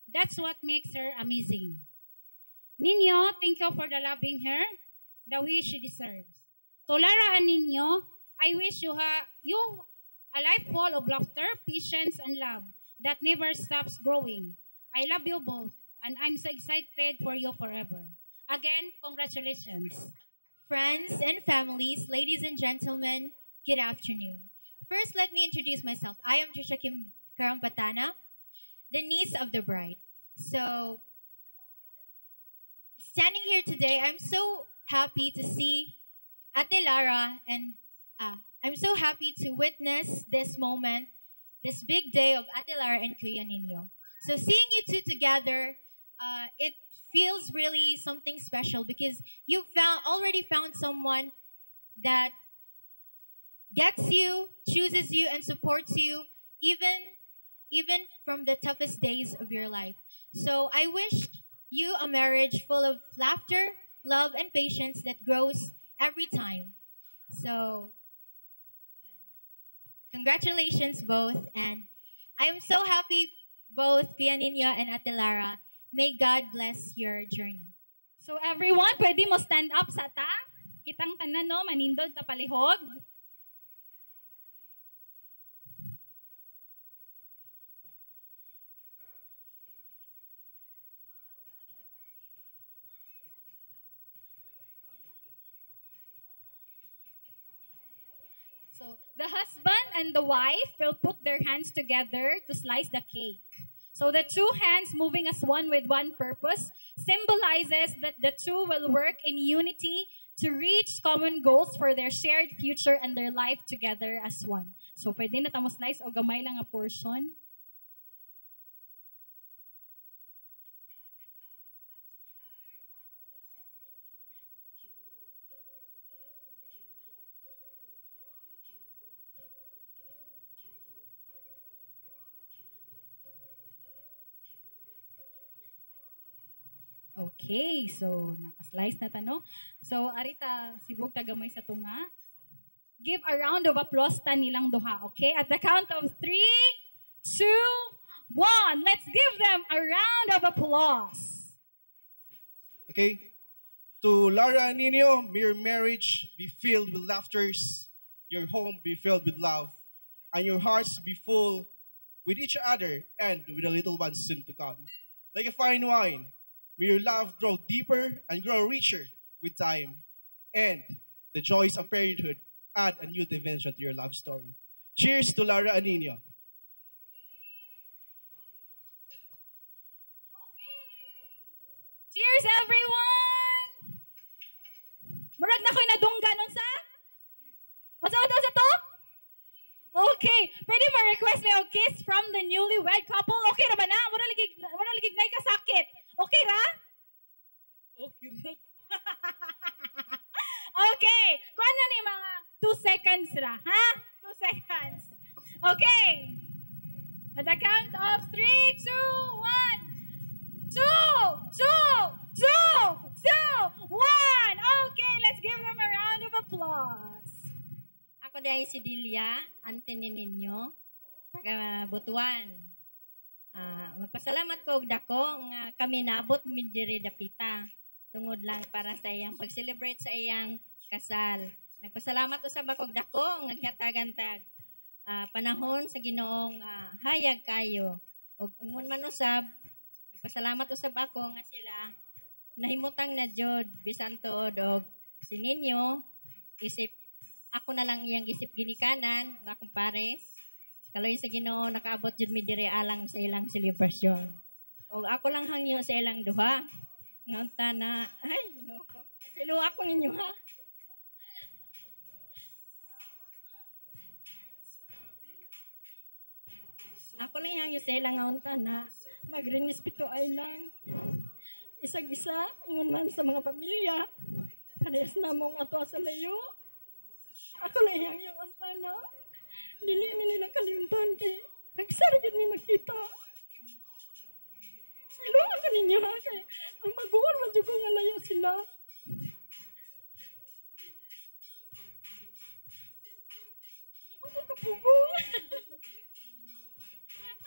That's what makes her amazing. Nino, thank you for the loving her, the way she deserves. To Lara and Nino, I wish you a life full of laughter, patience, and love that never stops growing. I love you both, and I'm so excited for you forever. Again, congratulations. Friends and families, ladies and gentlemen, good afternoon. First, let me introduce myself. I am Trisha Kim Karampatana, the niece of the bride. So, standing here today, I'm so happy to see Ate Lara, and I'm so happy to witness this moment, this big day of Ate Lara and Kuya Nino. So seeing you two together, it feels really something special because you already found someone that gets you, chooses you, and supports you even from the toughest days of your life. So I wish you a marriage full of laughter, love, and patience that grows every time. So congratulations both, and I am so happy both Kuya Nino and Ate Lara. May God bless your journey. So everyone, pwede mo stand up sa ta? Kitang tanan no, manindog ta palihog. So the husband and the wife will put their hands together to slice the cake. So the two hands moving as one with one purpose symbolizes that the two will work in unity to reach common goals for their shared future and their life together as one. So pwede na tamo slice o gamay lang nga portion. Okay, so nakaslice na tano. So arita sibog tagamay sa tunga. Give a round of applause ta nilang duha, okay? At the count of 3, 2, 1. Let's give them a round of applause. Okay? To Lara and Nino, may your marriage be filled with laughters, your home be filled with love, and your hearts be full with each other and with the little ones soon to come. Like a fine wine, may your love grow deeper and grow richer with time. And the joys of parenthood add a new dimension to your love story. Cheers to Lara and Nino. Cheers, everyone! Murag na ko'y nadungga nun sa? What's to? Okay, pwede ma-request me a kiss from the newlywed couple? Okay ra ba na? Wala ligig na kasakit. Okay ra? Okay ra. Okay, kung ano ni mga 2 seconds ra, ha? 2 seconds. Okay. At the count of 3, 2, 1. 2, 2, 2, 2, 1. Okay, let's give them a round of applause. Ako dahil si Dilia, antinin ninyo, taga Butuan. Magpasalamat ko og dako nga kami naabot mi diri dapita. Tungod lang para sa iyang pag-celebrate sa iyang kasal. Nagpasalamat usab ako og dako nga hatagantag panahon sa Ginoong hayag kayo. Og ingon man usab, nagpasalamat usab ako nga sila nahimutang na jud bisan tuod og si ninyo isip ako na lang iyang isip ginikanan ang akong pares. Kaloy sa Ginoo nakaabot jud mi diri alang sa ilang selebrasyon. O ako lang hangyo sa ilang duha. Ngunta na, ay, ginoo ko. Silo ako ninyo ha. Ako lang hangyo sa ilang ngunta na magrespeto ay lang. Isag-isa, ingon man sa mga pamilya. Parehas na mong ato sa layo. Ako lang hangyo ngunta na. Dili mi nila kalimtan kay nagsaragid mi makita. Siluan ka ninyo ha, kaya ang maguon man dyan ko nga layo sila. Hindi mo ko kapugo.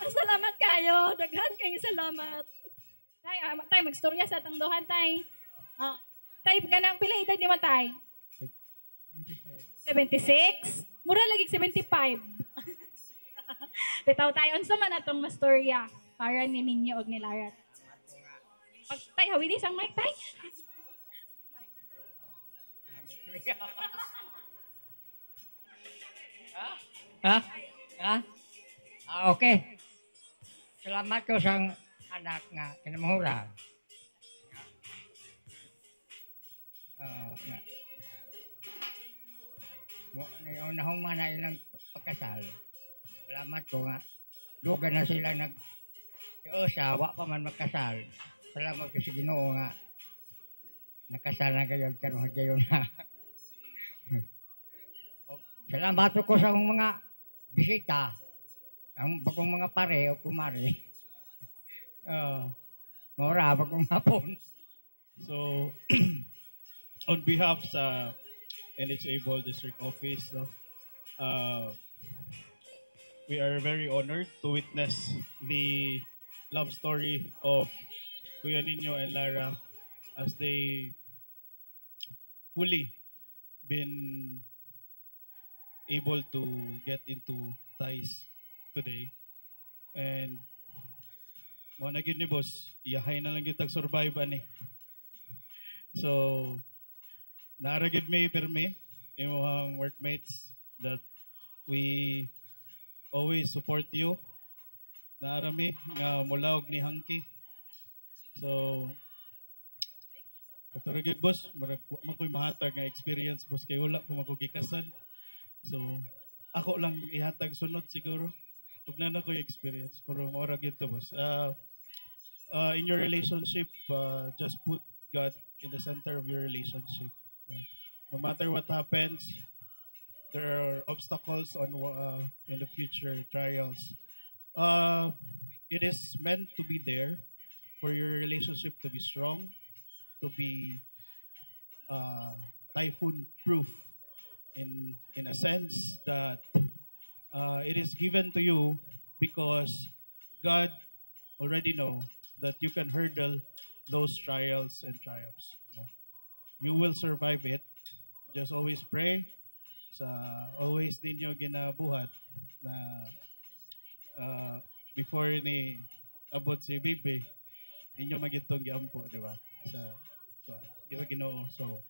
Salamat kayo, daghan kayong salamat. Tay, tay, magstorya sa atong duhan, tay. Tay, ganang pila edad ni mo, tay? 76? Mura lagi 75. Bitaw tayo, unsa man atong mastorya para ni ninyo og ni Larat. Pag tay, hawid isang mic, tay. Ha? Ha? Okay. Salamat ko sa anak nga kinamahura. Nga. Unahong man na ilang pagkasal. Salamat ko nga. Dugan na sila nag-usawa pa man magkasal. Salamat ko sa Ginoo nga. Nakasal na kayo karon na. Salamat ko sa akong mga bisita. Ang bagong mga pare o kumari. Mora, bagong hapon. So, on behalf sa NHA Bohol District Office, no, we are very honored to witness the love story of Kuya Nino and Lara as they fully been able to get into ties today. And mo na gyud ni boss, iyahay na lang gyud tag survive ani. So naara gyud may permi imong workmates that we always support you. Naara mi nga mulaog ni Hangki. So katuro gyud boss, murag wa man koy mahatag nga experience boss kay wala pa magugikasan. So ako lang ihatag sunod siguro. Ug na ko experience pero mora gyud to boss. In your relationship, just put God in the center of your relationship. No matter what happens, there are obstacles on in the future trials. It is meant to be there for your relationship to be strong, to be typhoon proof in a sense that it is given to you because God already know that you can hurdle those trials and triumphs. No? You will survive it. Just always pray. Always ninyo ginabuhat na before ni abot si Bibi, ninyo magitong giampo, di ba? Sa Ginoo. So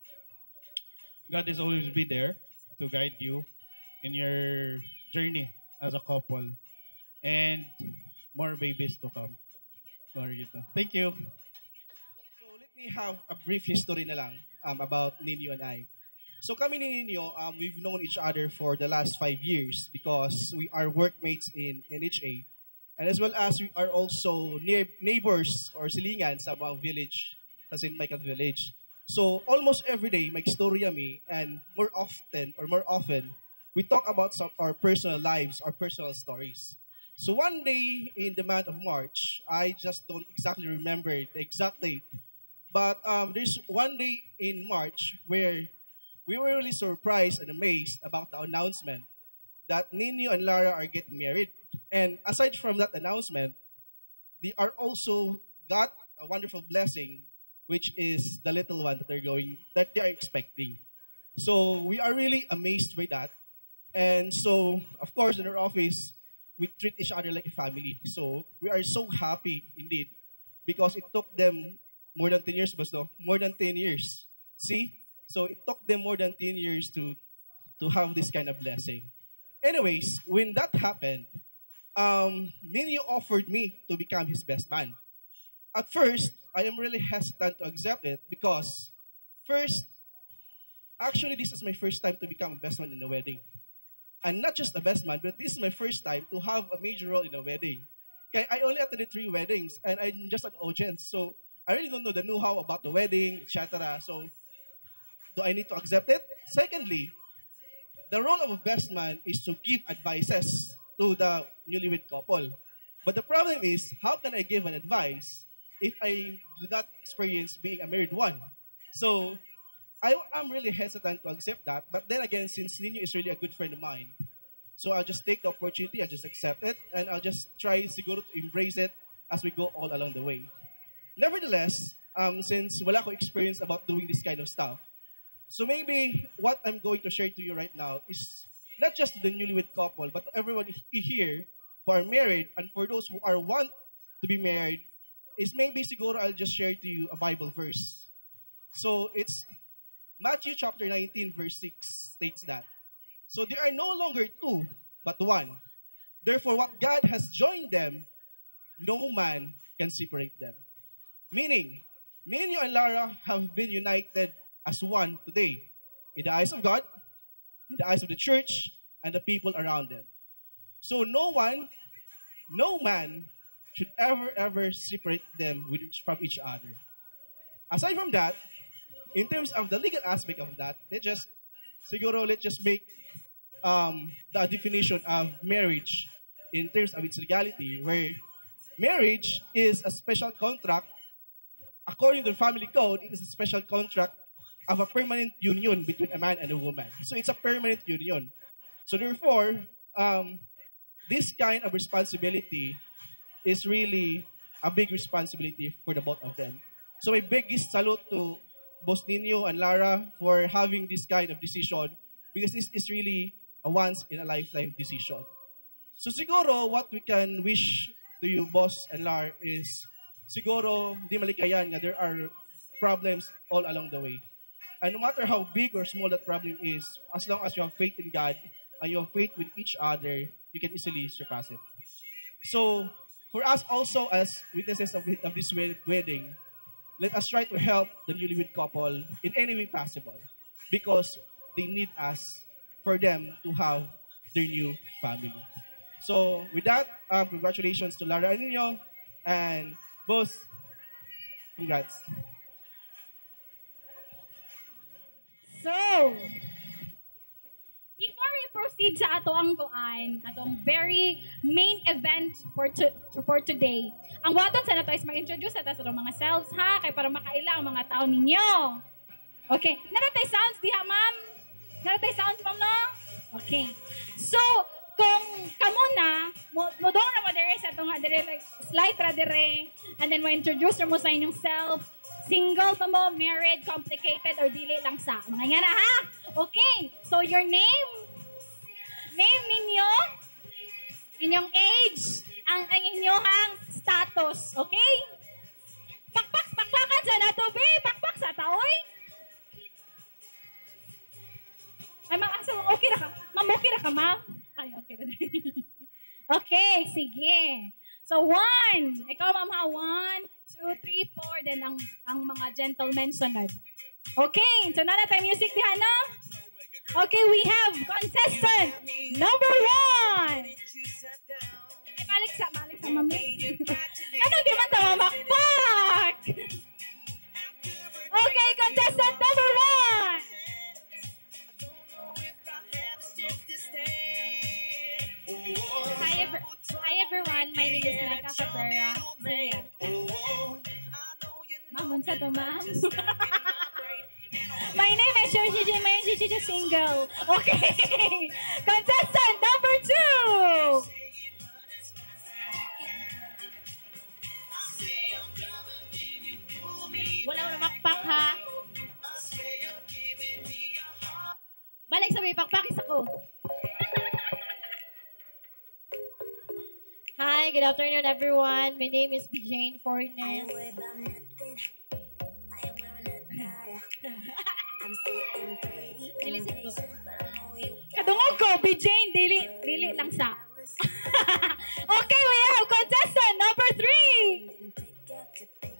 God is always be there to guide you in your journey as a couple, and more babies to come. Sorry gito. Thank you. So let me have a brief history na lang about Nino and I. So kami ni Nino, we've known each other for the last 5 years because we are workmates in NHA, and as well as we are also neighbors or silingan sa mga village, sa St. Michael Village. So almost every day, mag-storya mi, and more often, we talk about our personal lives, our personal stories. So one day in the month of March, I just don't exactly remember the exact date, but there's one day in March where we were really surprised and amazed about the announcement that Nino and Lara are getting married. And aside from that announcement, they are also got a wonderful blessing, which is the little one that they are expecting. So we are really amazed by that. And so, of course, in our office, we treat each other like a family. So we are so happy indeed because it took them more than 10 years, no? More than 10 years. See? So it took them more than 10 years to have this kind of blessing. Anyways, when that happened, Nino offered me to become his best man. at first, I am really hesitant to accept it because, first, actually, this is my first time to become a best man in a wedding. And not just a best man, but this is my first time to have a major role in a wedding. Okay, I only attended 3 weddings, and I'm just an audience, so I really don't know the know-how about the wedding, etc. So, do I need to accept it? Secondly, the role of a best man is to give advices to the newlywed couple. But the problem is, how can I give an advice if I do not experience being a married one? So, I'm really hesitant to accept that. But then again, since Nino is really a good friend of mine, so I'll just take the opportunity, I'll just accept it, and I'll just try siguro to embrace it as we go all along the way. Nevertheless, since wala ko experience about doing this kind of stuff, so maybe what I'm going to share to you right now is not just to the newlywed couple, but to everyone here who are married, and for those who are want to be married, is maybe siguro I'll just share to you a Bible verse. So it's Matthew chapter 19 verse 6 states that, so there are no longer 2, but 1. Therefore, what God has joined them, no man can separate them. Meaning, Nino and Lara have been united as one today in the eyes of God, in the eyes of the church, and the people around them. So no man should ever separate them from each other. Aside from that, in terms of the legal aspect of that, let's just make the definition of marriage in terms of its legality, where marriage is a special contract. According to the family code, it is a special contract of a permanent union between a man and a woman. So it's a permanent union. So therefore, this kind of responsibility is really a big responsibility for the both of them. So my biggest salute to both Nino and Lara for having this kind of decision, because this is really a once-in-a-lifetime decision. So siguro, what we can wish to you, boss and Lar, is siguro, di malikayan nga there are problems all along the way. And no matter how big or small that problem is, as long as you have faith in God and you have faith with each other, you can easily surpass it. So, for us also as witnesses of this wedding, let us try to help the newlywed couple in any way possible, because they need us for them to have their new family. So with that, congratulations to Lara and Nino, and both, congrats. So, before we proceed sa atong very main event for today, ang waton sa nato is mag-introduce sa atong mga selves, ha, kay para makaila ang mga tao ninyo. Okay, naratay sounds diha, ma'am? Naratay sounds, ma'am, no? Okay. So, kung kamo na, modong na mo dire sa itong like, slide ra dire, and then ma-introduce mo sa inyong self, single pa mo, married, complicated, or dili lang sa. Mga nga na, ha? Okay. So, your name ninyo, inyong age, ang inyong status. Okay? Pakpakan sa nato, be. Pakpak sa taoy. Ay, okay na ka. Ma'am, okay na ka, ma'am? Ay, okay na. Okay, sige. So, 1. Ikaw, ma'am, ha? 1, 2, 3, 4. Then, ang mga gentlemen sunod. Okay. So, na tayo music diha, no? Okay, we have contestant number 1. Balik sa mami. Ano, di man tama makpak? Okay, contestant number 1. Hi everyone, my name is Mecca Cabrera. Ma'am, sa to, ma'am? My name is Shoshiji Single. Okay. Contestant number 2. Wala na makpak, ha? Balik sa may pakpakis ako. Hi, good afternoon, everyone. My name is Jane Fornes. Kadungog ko, Jane, dili lang sa. Okay, we have contestant number 3.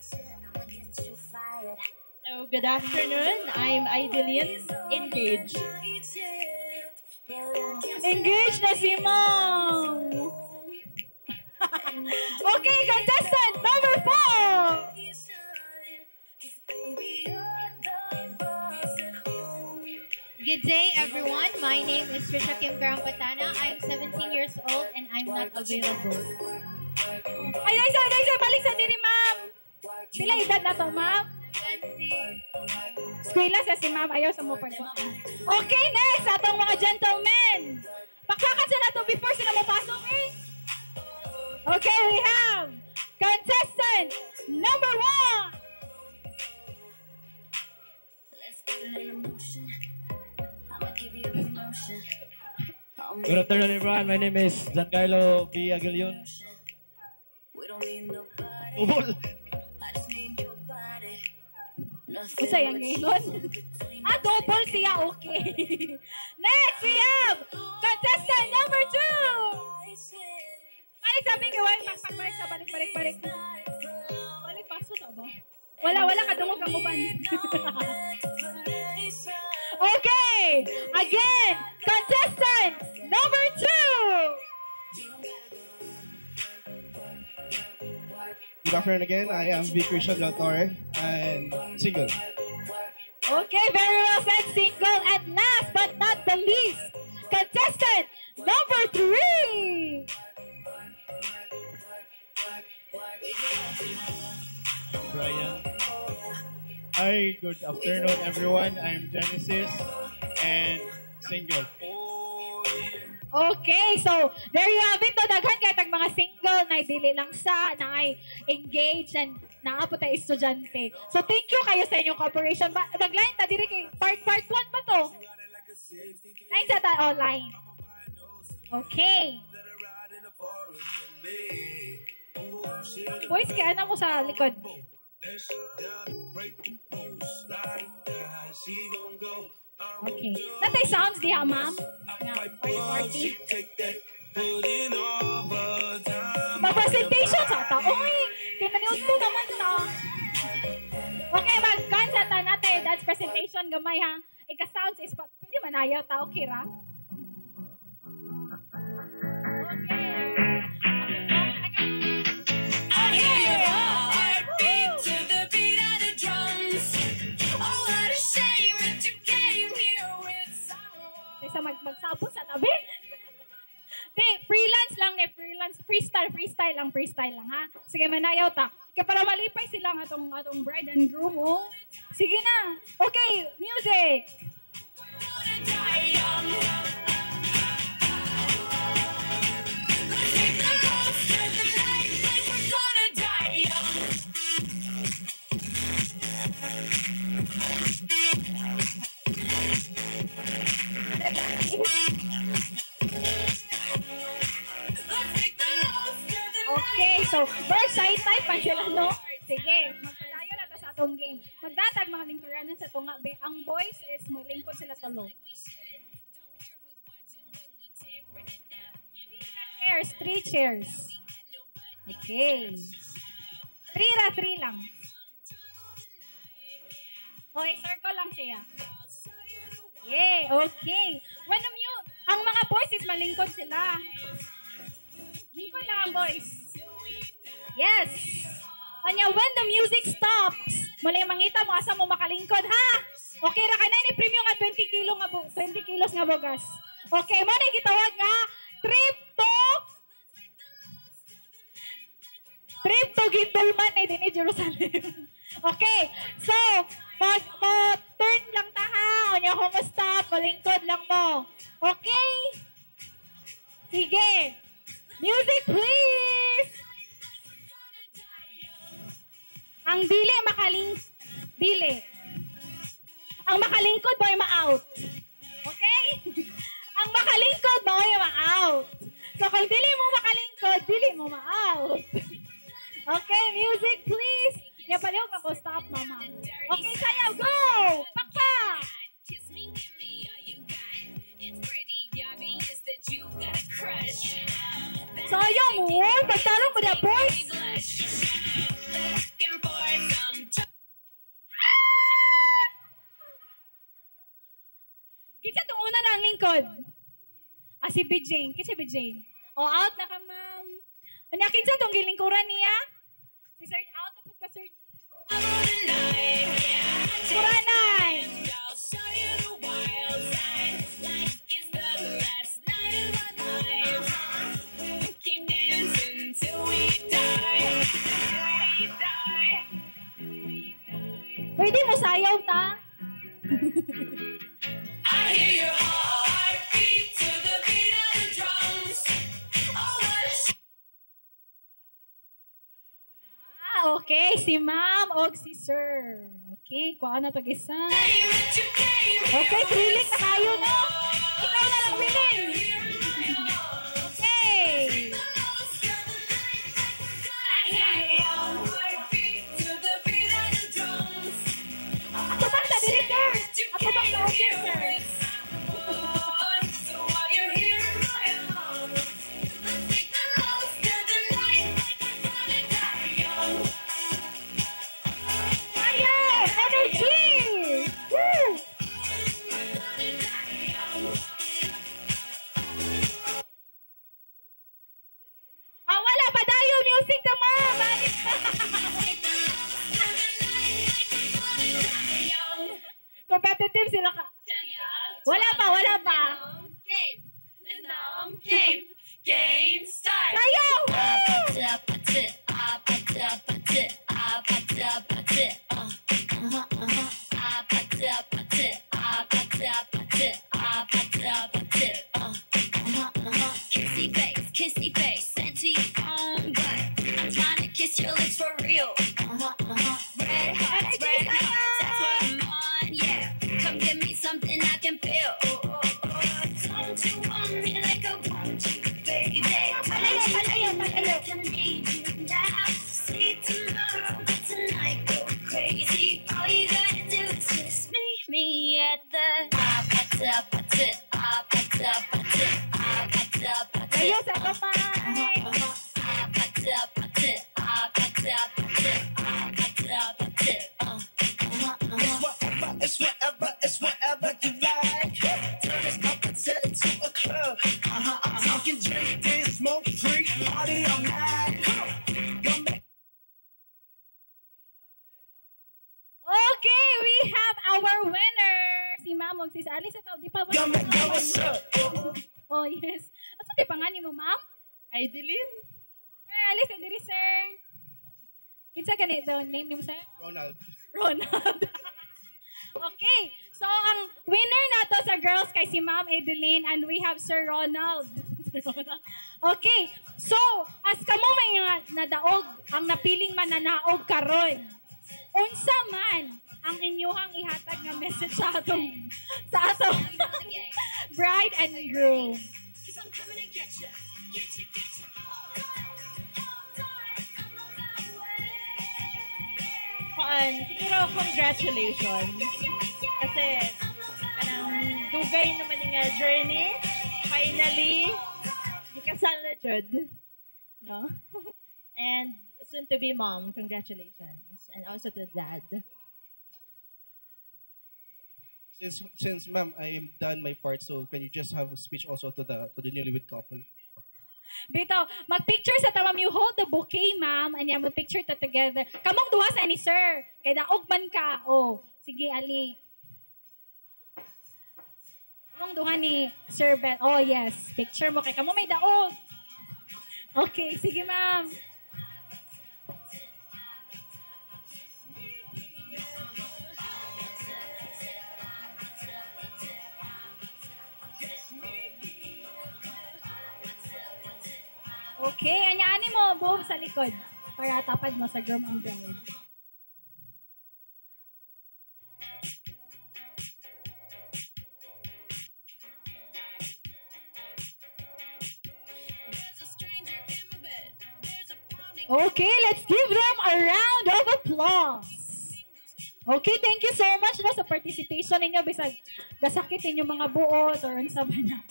good afternoon. I'm Idelin, engaged. Engaged na si Mom. Okay, contestant number 4. Good day, everyone. My name is Trisha Kim Karampatana. I'm 17 years old and I'm not available. Ay, balik sa diri, ma'am. Pila edad na to, ma'am? Skwela sa si ma'am, ayaw sa mo pagkuhan. Okay, next, atong mga gentlemen. Pakpakan sa nato before sila mapasok, eh. Okay, we have contestant number 1. Good afternoon, everyone. My name is Giancarlo B. Aguilion. Ubol! Usa yang ngayon. Double siya, okay. Next, we have contestant number 2. Balik sabi ko, balik sa balik. Balik paso sa ba? Wala ka dungog ang uban. Okay, again, contestant number 2. Good afternoon again. I am V. Christian Del Torre and single. Okay, very well said, single. And last but not the least, contestant number 3. Brian. Hi, good afternoon, everyone. I'm Genesis and single. Okay, so there you have it. Daghan kay tag mga single na dili lang sa na ay engaged and naapo tayo estudyante. So thank you kayo sa inyong cooperation. Magline ta diri kay part 1 pa to. Line sa ta online. Okay. Boys, kaya na mo sa likod. Okay. Natay sounds diha, ma'am. Party. Mag-presentation sa ta. Uy, kinaniut ko naman sa. Okay, mag-concert na natin. Dance presentation gamay ha. Ika-sounds is pwede manayaw ta. Okay ra? Sa magsabot sa tabi. Freelance lang freestyle lang ha. Sige, manayaw ta. Kaya para malipay sila atong bride and groom, oh. Sige na. Okay, music. Okay, so first side type pa sila, no? Sige, magpadayo na ta sa atong game. Magdatag mga lingkuranan sa tunga. Ang boys is maglingkod sila tulo. Three chairs. Okay. 3 lang. Okay, circle lang siya. Yeah, okay. Ang mga boys is malingkod sila. Lingkod lang ang boys. Yes. Anya, when the music stops, mula mangita mo asa mo makalingkod, ha? Okay ra ka na ni premium nga 20 kilos nga bogas. Okay, mo na gitawag nga trip to Gitulman din ni Jerusalem. Okay. So, turn lang ta ha. Anya ko stop, malingkod lang mo. Okay? Sige. Music please. Ang Ang makalingkod mo ay ma-out. Okay? Ang makalingkod mo ay ma-out. So kung dili mo makalingkod, dili mo ma-out. Okay, music please. Yan pala yung ako, stop mama. Okay, sayaw, go! Pakpa! Sayaw mo, pagtarong mo na boys. likod. Si Bijane. Kasi Bijane. Out na ka, ma'am. Unyakin sa itong gilingkuran niya. Si Sir, out na po ka, Sir. Kuranay! Pwede mo sayaw ta? I hear your heartbeat to the beat of the drums. Oh, what a Okay. Si ma'am o si sir. Okay, kuha na to isa. Okay, thrilling na kayo, no? Ikaw na lang, willing. Okay. Ako bang sa director? Ako bang sa orchestra? Wala pa tayo music naman! Competitive sila ka. Wala pa. Game start. Sayaw! Kissy face, sent to your phone, but I'm trying to kiss your lips for real. Red hearts, that's what I'm on, yeah. Come give me something I can feel. Don't you want me like I want you, baby? I can need you now. See tomorrow, but tonight go crazy. All you gotta do is kiss me at the Ayos, ako pa. It's whatever you like. Turn this up and set it to a club. I'm talking drink, dance, smoke, free, party all night. Okay, we have our winner. Si Ma'am og sis Alice. Di pa ba? Oh, yes. At sa tipangani mo, Ma'am? Aideline. Sir Alice, diri, sir. Kinsa ganito name ni mo, sir? Ronald. Okay, so ang winner nato sa girls kay si Ma'am Adeline and we have Sir Ronald. Okay, so as kamo may nadaog, ang napiling mananaog karon. Unsa man ang inyuhang ihatag nga message sa atong bride and groom. Siguro congratulations. Kasi kanang dugay naman nga journey. Finally, ikasal na jud. No? And soon to be mom, congratulations. And also to dad. Since ma'am, I am done my part, so can you just have a speech also to the newlywed couple? Bito, mag-picture sa tamam. You hold the bouquet, ma'am. And mag-picture ta together. Kamong duha sa ni sir. Kay daog man ka. Oh, sige, Ali. Kamong duha ni Sir Ben. Oh, yes. Picture mo kay kamo may daog. Okay, sige, ma'am. Okay, anyaan mo, buhok sa likod para tapad mo sa groom and bride. Okay, let's give them a round of applause. Okay, thank you so much no, sa participation ninyo. Bisag gasakit ninyo mga buot or unsa ba na.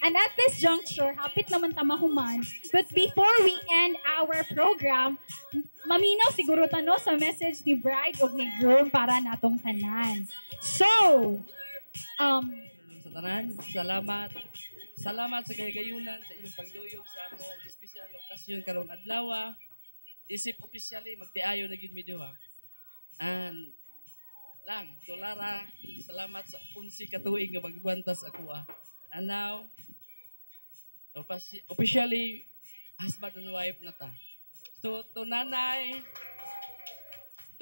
And at this juncture, hapit naman tamahuman. But before we end our program, maminaw siguro tano sa message ni bride o ni groom para natong tanan. So, Sa sa tanan. Salamat. Salamat sa kagayunan sa inyong pagduyog sa among espesyal nga okasyon karong adlaw. Isip opisyali magtiayo na gyud mi duha. And lang, to Lara, salamat sa 11 ka tuig nga magwantas ako. And now, officially, husband and wife na ta. To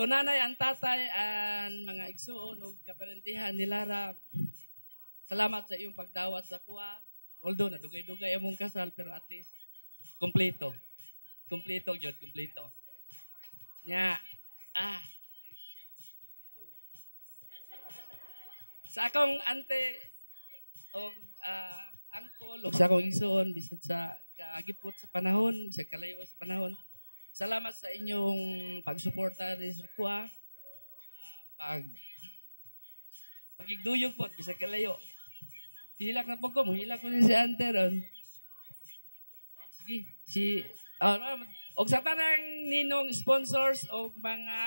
nanay ang tatay and mga igsuon o kaparentihan ni Lara, salamat sa iyong pagdawat sa kuha. Although, nadugay-dugay among kasal, pero at least, kompleto. Kompleto, yun, kompleto. Nga, sa akong ante o angkol o sa akong igsoon bisag sa kaagipot sa panahon, bisag kalayo sa panahon. Salamat sa inyong pagsuporta rin sa kuha. Pagigduyog po, bisag kalayo. Hilak na po ko, hilak ko ni si ante ron. Sige, og sa tanang ninong sponsors o mga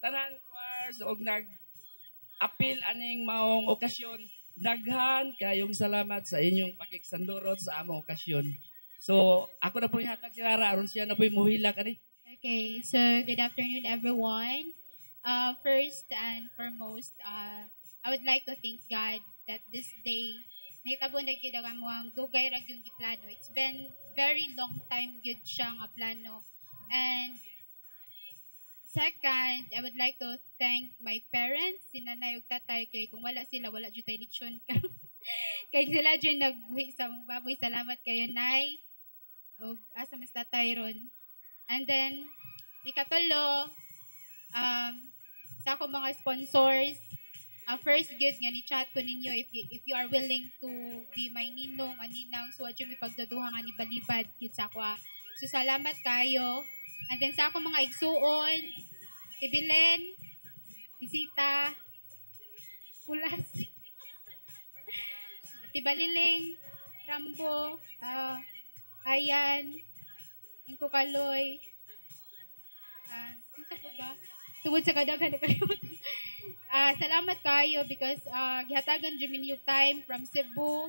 tanang choirs o nag-appeal aning maong okasyon, daghan kayong salamat sa inyong pakiksandurot sa among okasyon. So, ako na po ihatag ni Lara, aron siya na po muhilak. Okay, so good afternoon everyone. First and foremost, I would like to thank God that this day, nahitabo na gyud ang among dugay ra yung giplano. It's been very long time gyud siya nga plano. And second, I would like to thank my parents, si nanay ug tatay, kay kung wala sila, wala jud tay lechon karon. Kay sila jud nagbuhi sa mong baboy. Salamat kayo, nay. Ug asa mas tatay ron. And then, ikatulo, sa akong mga sponsors, first good nga ni chat ko ninyo if you are willing to be my ninong, aninang, so adyo may pagduduha nga ni balibad gid sa ako. So salamat kayo. And then sa akong mga igsuon, Tibilen, Tisita, Pulas, Tibaliling, Rambo, Ayan, Ingko Kaloy, sino po ba? Tungod sa kadaghan na kayo. Salamat kayo because gihatagan jud yung time from Cebu,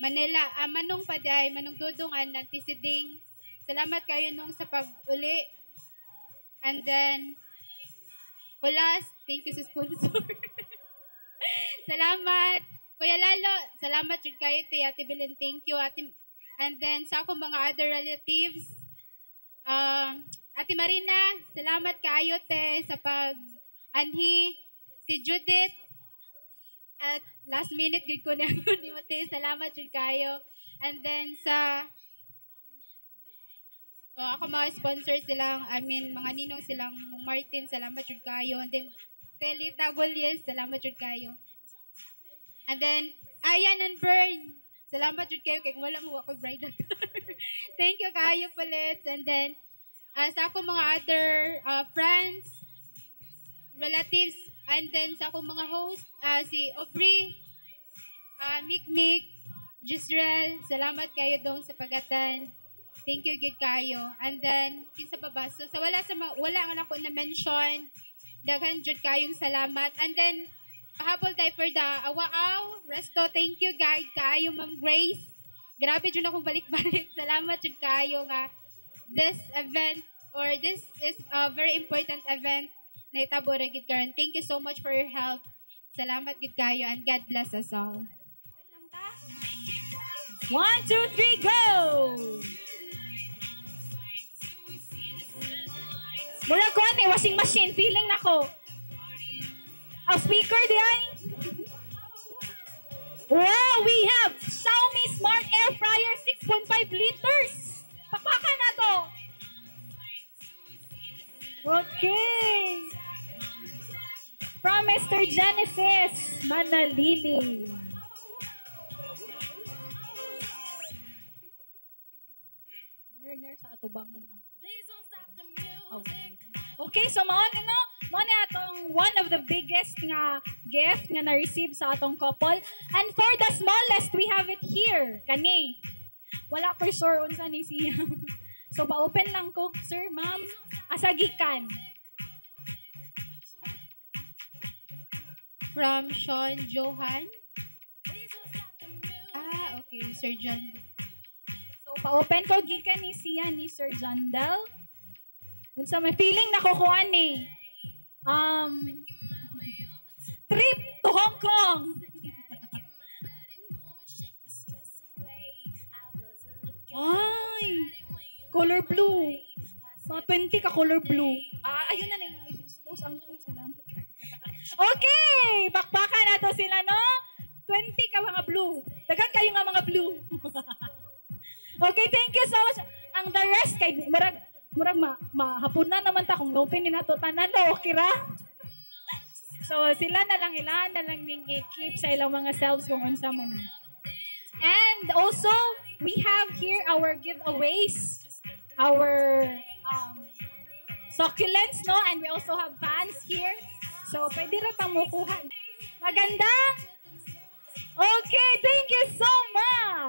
Manila, Manong Paday, Manong Dudong, and Antisiding. Salamat kayo nung sa pag-uli. And then, Pulas, thank you sa sponsor. Salamat. Kuya Lalo, salamat jud kayo, Ate Belen, thank you. And then, sa akong mga other relatives, Ate Marina, salamat kayo, te, sa pag-anhi. Si Judith, at last minute, good ko na yun, ni Mate, salamat jud kayo. And then, ako mga sponsors silang, mga ninong silang Martin, salamat jud kayo. And then, Telly Tagolies, salamat jud kayo. And then, Ayan and Bern, salamat jud kayo, kaya wala mo ako bridal car. Thank you kayo, Palets. And then, sa ako mga other friends, relatives, and then sa akong mga host, si Aubrey, Mikmik, Jisrael, salamat kayo dong sa pagatan. Thank you gid kayo. And then, kinsa pa ba? So, wala nga ako na-mention, daghan jud kayong salamat. And then, pahabol tayo for the Awaaw, Resto, thank you guys kayo, Ma'am Grace. Grabe jud akong balik-balik. Salamat jud kayo nga. This event, or this is a very important event, na itabo ra gid karon. Thank you so much for your help. Salamat gid kayo, and God bless us all. 1, 2, 3, go! Mura ko ate, washing machine. Feeling na ko. Speaker di ay. Wow, we have Xiaomi Smart Air Fryer 6.5 liters. Pakpakan na to. Okay. From Mr. Genesis Manalili. Nurag sa atubangan ang okay, so mao ni atong one of the biggest nga gift nga na-receive sa atong couple. And for the smallest, we have it here. Kani. Wala for sure unsa ni siya. So pa-open lang ko, sir, ma'am. Asagikan. From Sean Johan. kay Sir Jandel. So, pa-open ko gikan ni siya ni Sir Jandel. Unsa may feeling nakukuha ni trip to Hong Kong. Ay, color blue. Mga 20 ka color blue. Ayun na na-expose ang ko. Salamat. Okay, bakbakan na to sila, no? 20 ka mga blue. Dagan kayo nga mga blue. Okay, thank you so much. Ang the rest, kay murag mahapon na naman ta kung open ni nato tanan, okay ra? So, sila na lang ning i-keep sa ilang mga selves kung unsa man. And also, we have here our giveaways, our succulents, no? And we also have fans here. So, pwede rin pang mukuha. Maganda? Okay, thank you so much!